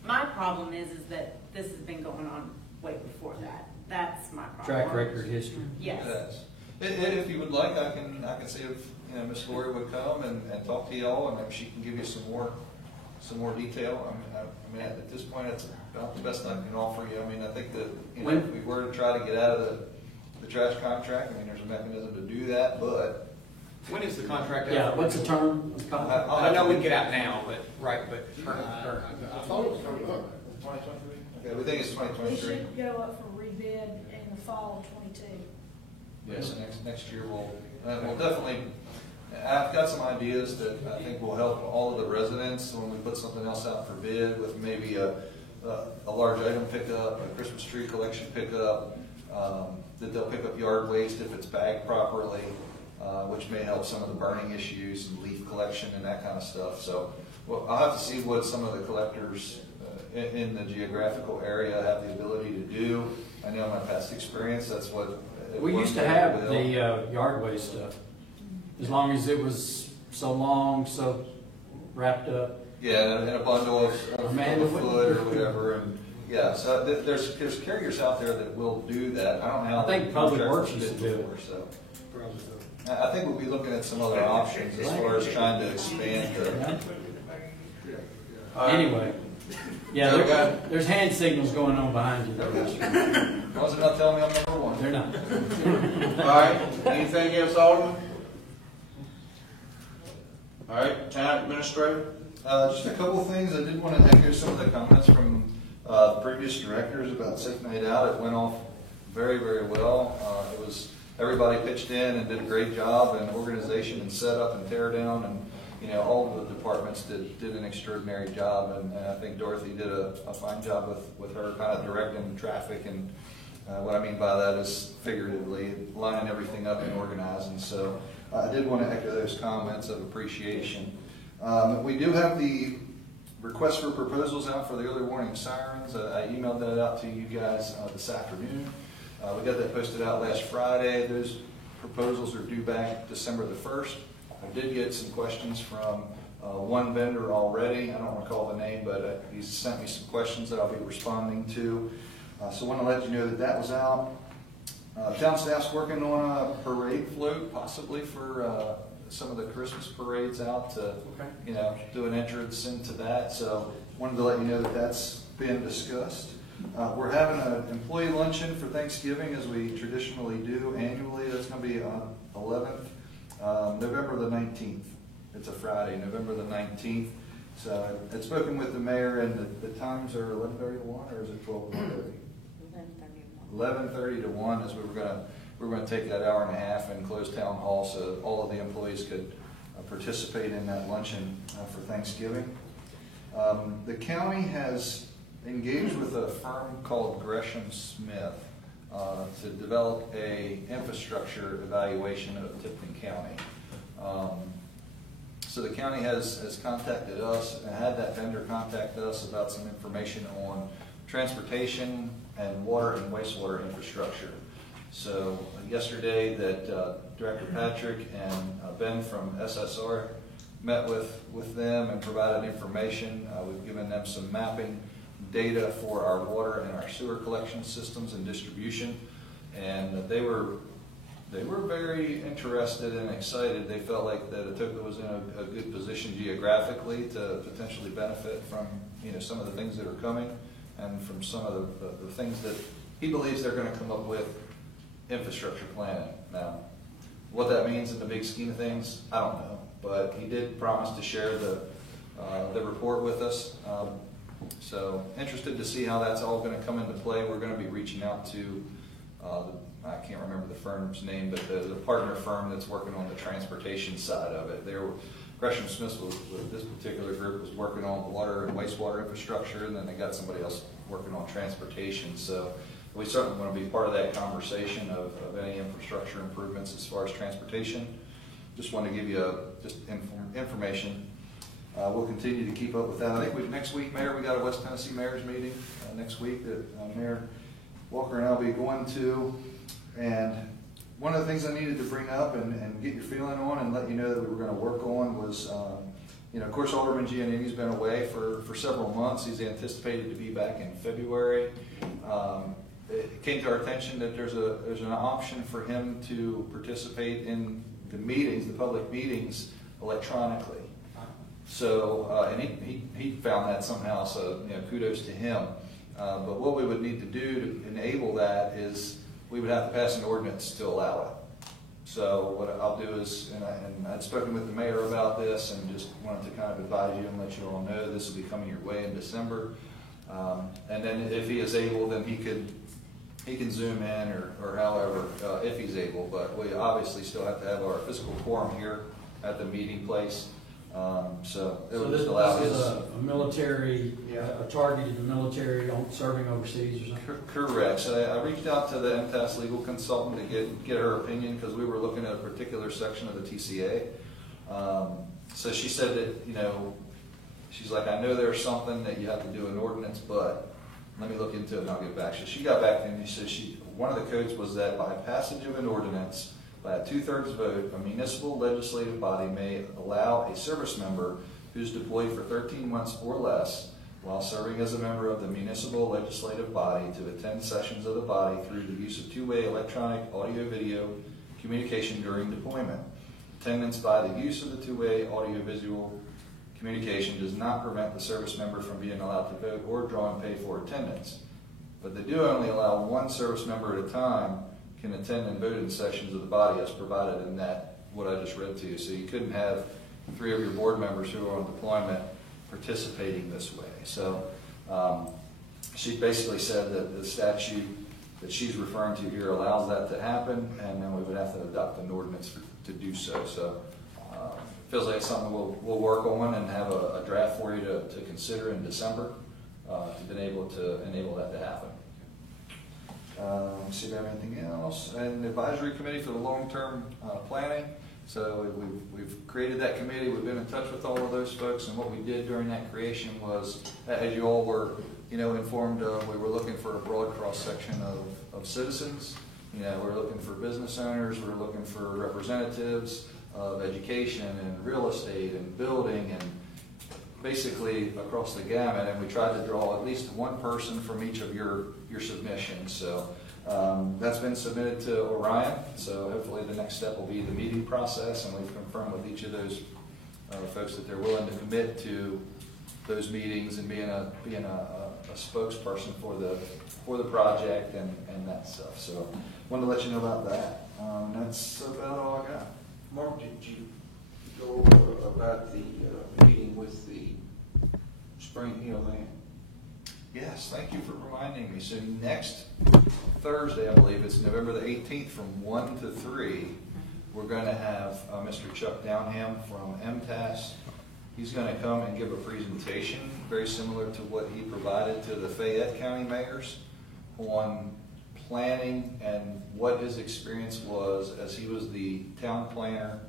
My problem is that this has been going on way before that. That's my problem. Track record history. Yes. Yes. If you would like, I can see if Miss Lori would come and talk to y'all, and maybe she can give you some more detail. I mean, at this point, it's about the best I can offer you. I mean, I think that if we were to try to get out of the trash contract, I mean, there's a mechanism to do that. But when is the contract out? Yeah, what's the term? I know we can get out now, but I thought it was coming up. 2023. Okay, we think it's It 2023. should go up for rebid in the fall of 22. Yes, next year we'll definitely. I've got some ideas that I think will help all of the residents when we put something else out for bid, with maybe a large item pickup, a Christmas tree collection pickup, that they'll pick up yard waste if it's bagged properly, which may help some of the burning issues and leaf collection and that kind of stuff. So I'll have to see what some of the collectors in the geographical area have the ability to do. I know in my past experience, that's what We used to have the yard waste stuff, as long as it was so long, so wrapped up. Yeah, in a bundle of a Man, foot or whatever, and yeah, so there's carriers out there that will do that. I don't know how. I think the Public contractors Works used to did do it. before, so. I think we'll be looking at some other options as far as trying to expand the. Anyway, yeah, there's hand signals going on behind you. As long as they're not telling me I'm number one. They're not. All right, anything else, Alderman? All right, Town Administrator? Just a couple of things. I did want to echo some of the comments from previous directors about Safe Night Out. It went off very, very well. It was everybody pitched in and did a great job, and organization and setup and tear down, and all of the departments did an extraordinary job, and I think Dorothy did a fine job with her kind of directing traffic, and what I mean by that is figuratively lining everything up and organizing. So I did want to echo those comments of appreciation. We do have the request for proposals out for the early warning sirens. I emailed that out to you guys this afternoon. We got that posted out last Friday. Those proposals are due back December the 1st. I did get some questions from one vendor already. I don't recall the name, but he sent me some questions that I'll be responding to. So I want to let you know that that was out. Town staff's working on a parade float, possibly for some of the Christmas parades out to, do an entrance into that. So wanted to let you know that that's been discussed. We're having an employee luncheon for Thanksgiving, as we traditionally do annually. That's going to be on 11th, November the 19th. It's a Friday, November the 19th. So I'd spoken with the mayor, and the times are 11:30 to 1, or is it 12 to 1:30? 11:30 to 1, as we were going to take that hour and a half and close town hall so all of the employees could participate in that luncheon for Thanksgiving. The county has engaged with a firm called Gresham Smith to develop a infrastructure evaluation of Tipton County. So the county has contacted us and had that vendor contact us about some information on transportation and water and wastewater infrastructure. So yesterday that Director Patrick and Ben from SSR met with them and provided information. We've given them some mapping data for our water and our sewer collection systems and distribution, and they were very interested and excited. They felt like that Atoka was in a good position geographically to potentially benefit from some of the things that are coming, and from some of the things that he believes they're going to come up with infrastructure planning. Now, what that means in the big scheme of things, I don't know, but he did promise to share the report with us. So interested to see how that's all going to come into play. We're going to be reaching out to, I can't remember the firm's name, but the partner firm that's working on the transportation side of it. Gresham Smith with this particular group was working on the water and wastewater infrastructure, and then they got somebody else working on transportation. So we certainly want to be part of that conversation of any infrastructure improvements as far as transportation. Just want to give you information. We'll continue to keep up with that. I think next week, Mayor, we got a West Tennessee Mayor's meeting next week that Mayor Walker and I will be going to. And one of the things I needed to bring up and get your feeling on and let you know that we were going to work on was, of course, Alderman Giannini's been away for several months. He's anticipated to be back in February. It came to our attention that there's an option for him to participate in the meetings, the public meetings, electronically. So, and he found that somehow, so kudos to him. But what we would need to do to enable that is we would have to pass an ordinance to allow it. So what I'll do is, and I'd spoken with the mayor about this and just wanted to kind of advise you and let you all know this will be coming your way in December. And then if he is able, then he can Zoom in or however, if he's able. But we obviously still have to have our physical quorum here at the meeting place. So it would just allow this is a military, targeted military serving overseas or something? Correct. So I reached out to the MTAS legal consultant to get her opinion, because we were looking at a particular section of the TCA. So she said that, she's like, I know there's something that you have to do an ordinance, but let me look into it and I'll get back. So she got back to me and she said she one of the codes was that by passage of an ordinance, by a 2/3 vote, a municipal legislative body may allow a service member who's deployed for 13 months or less while serving as a member of the municipal legislative body to attend sessions of the body through the use of two-way electronic audio-video communication during deployment. Attendance by the use of the two-way audio-visual communication does not prevent the service member from being allowed to vote or draw and pay for attendance. But they do only allow one service member at a time can attend and vote in sessions of the body as provided in that, what I just read to you. So you couldn't have 3 of your board members who are on deployment participating this way. So she basically said that the statute that she's referring to here allows that to happen, and then we would have to adopt an ordinance to do so. So it feels like it's something we'll work on and have a draft for you to consider in December to be able to enable that to happen. See if we have anything else. And the advisory committee for the long-term planning. So we've created that committee. We've been in touch with all of those folks, and what we did during that creation was, as you all were, informed of, we were looking for a broad cross-section of citizens. We're looking for business owners. We're looking for representatives of education and real estate and building and basically across the gamut. And we tried to draw at least one person from each of your submissions. So that's been submitted to Orion. So hopefully the next step will be the meeting process, and we've confirmed with each of those folks that they're willing to commit to those meetings and being a spokesperson for the project and that stuff. So wanted to let you know about that. That's about all I got. Mark, did you go over about the meeting with the Spring Hill land? Yes, thank you for reminding me. So next Thursday, I believe it's November the 18th from 1 to 3, we're going to have Mr. Chuck Downham from MTAS. He's going to come and give a presentation very similar to what he provided to the Fayette County mayors on planning and what his experience was as he was the town planner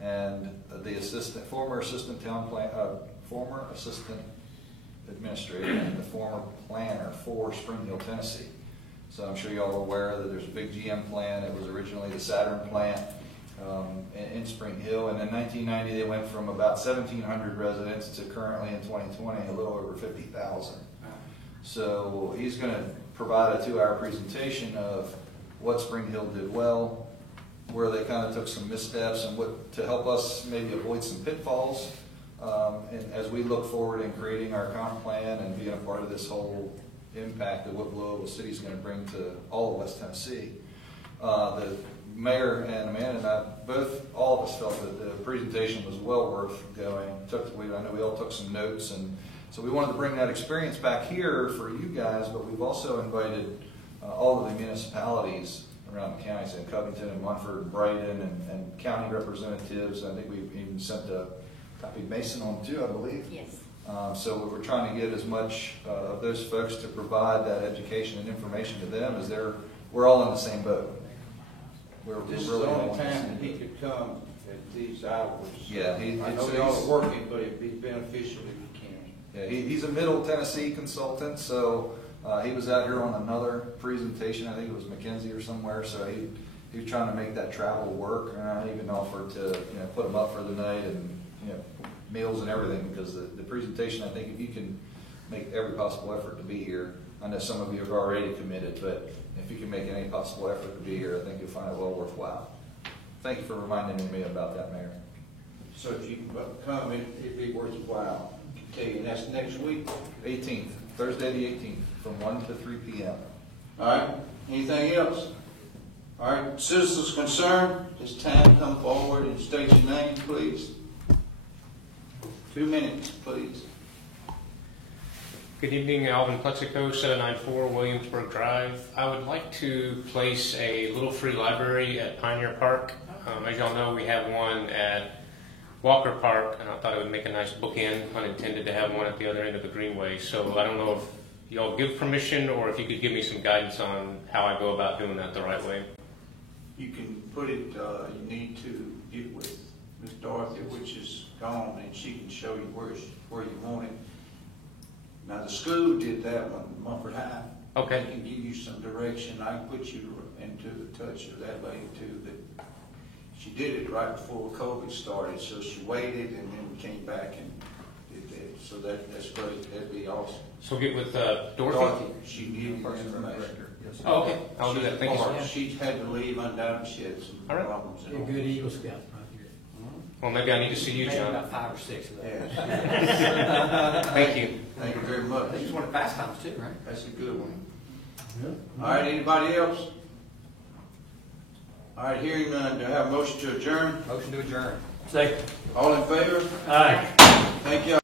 and the former assistant administrator and the former planner for Spring Hill, Tennessee. So I'm sure y'all are aware that there's a big GM plant. It was originally the Saturn plant in Spring Hill, and in 1990 they went from about 1,700 residents to currently in 2020 a little over 50,000. So he's going to provide a 2-hour presentation of what Spring Hill did well, where they kind of took some missteps, and what to help us maybe avoid some pitfalls. And as we look forward in creating our comp plan and being a part of this whole impact of what Louisville City is going to bring to all of West Tennessee, the mayor and Amanda and I, all of us felt that the presentation was well worth going. I know we all took some notes, and so we wanted to bring that experience back here for you guys, but we've also invited all of the municipalities around the counties in Covington and Munford and Brighton and county representatives. I think we've even sent a copy of Mason on too, I believe. Yes. So we're trying to get as much of those folks to provide that education and information to them as we're all in the same boat. This is the only time that he could come at these hours. Yeah, I know y'all are working, but it'd be beneficial if you can. Yeah, he's a Middle Tennessee consultant, so he was out here on another presentation. I think it was McKenzie or somewhere. So he was trying to make that travel work, and I even offered to put him up for the night and meals and everything, because the presentation, I think if you can make every possible effort to be here, I know some of you have already committed, but if you can make any possible effort to be here, I think you'll find it well worthwhile. Thank you for reminding me about that, Mayor. So if you can come, it'd be worthwhile. Okay, and that's next week? 18th, Thursday the 18th, from 1 to 3 p.m. All right, anything else? All right, citizens concerned, this time come forward and state your name, please. 2 minutes, please. Good evening, Alvin Plexico, 794 Williamsburg Drive. I would like to place a little free library at Pioneer Park. As y'all know, we have one at Walker Park, and I thought it would make a nice bookend, unintended to have one at the other end of the Greenway. So I don't know if y'all give permission, or if you could give me some guidance on how I go about doing that the right way. You can put it, you need to get with Miss Dorothy, which is gone, and she can show you where you want it. Now, the school did that one, Mumford High. Okay. I can give you some direction. I can put you into the touch of that lady too, that she did it right before COVID started, so she waited and then came back and did that. So that's great. That'd be awesome. So get with Dorothy? She can give you the information. Oh, okay. I'll do that. Thank you, sir. She had to leave undoubtedly. She had some problems. You're a good Eagle Scout. Well, maybe I need to see you, Maybe John. about 5 or 6 of those. Yeah. Thank you. Thank you very much. They just wanted fast times too, right? That's a good one. All right, anybody else? All right, hearing none, do I have a motion to adjourn? Motion to adjourn. Second. All in favor? Aye. Thank you.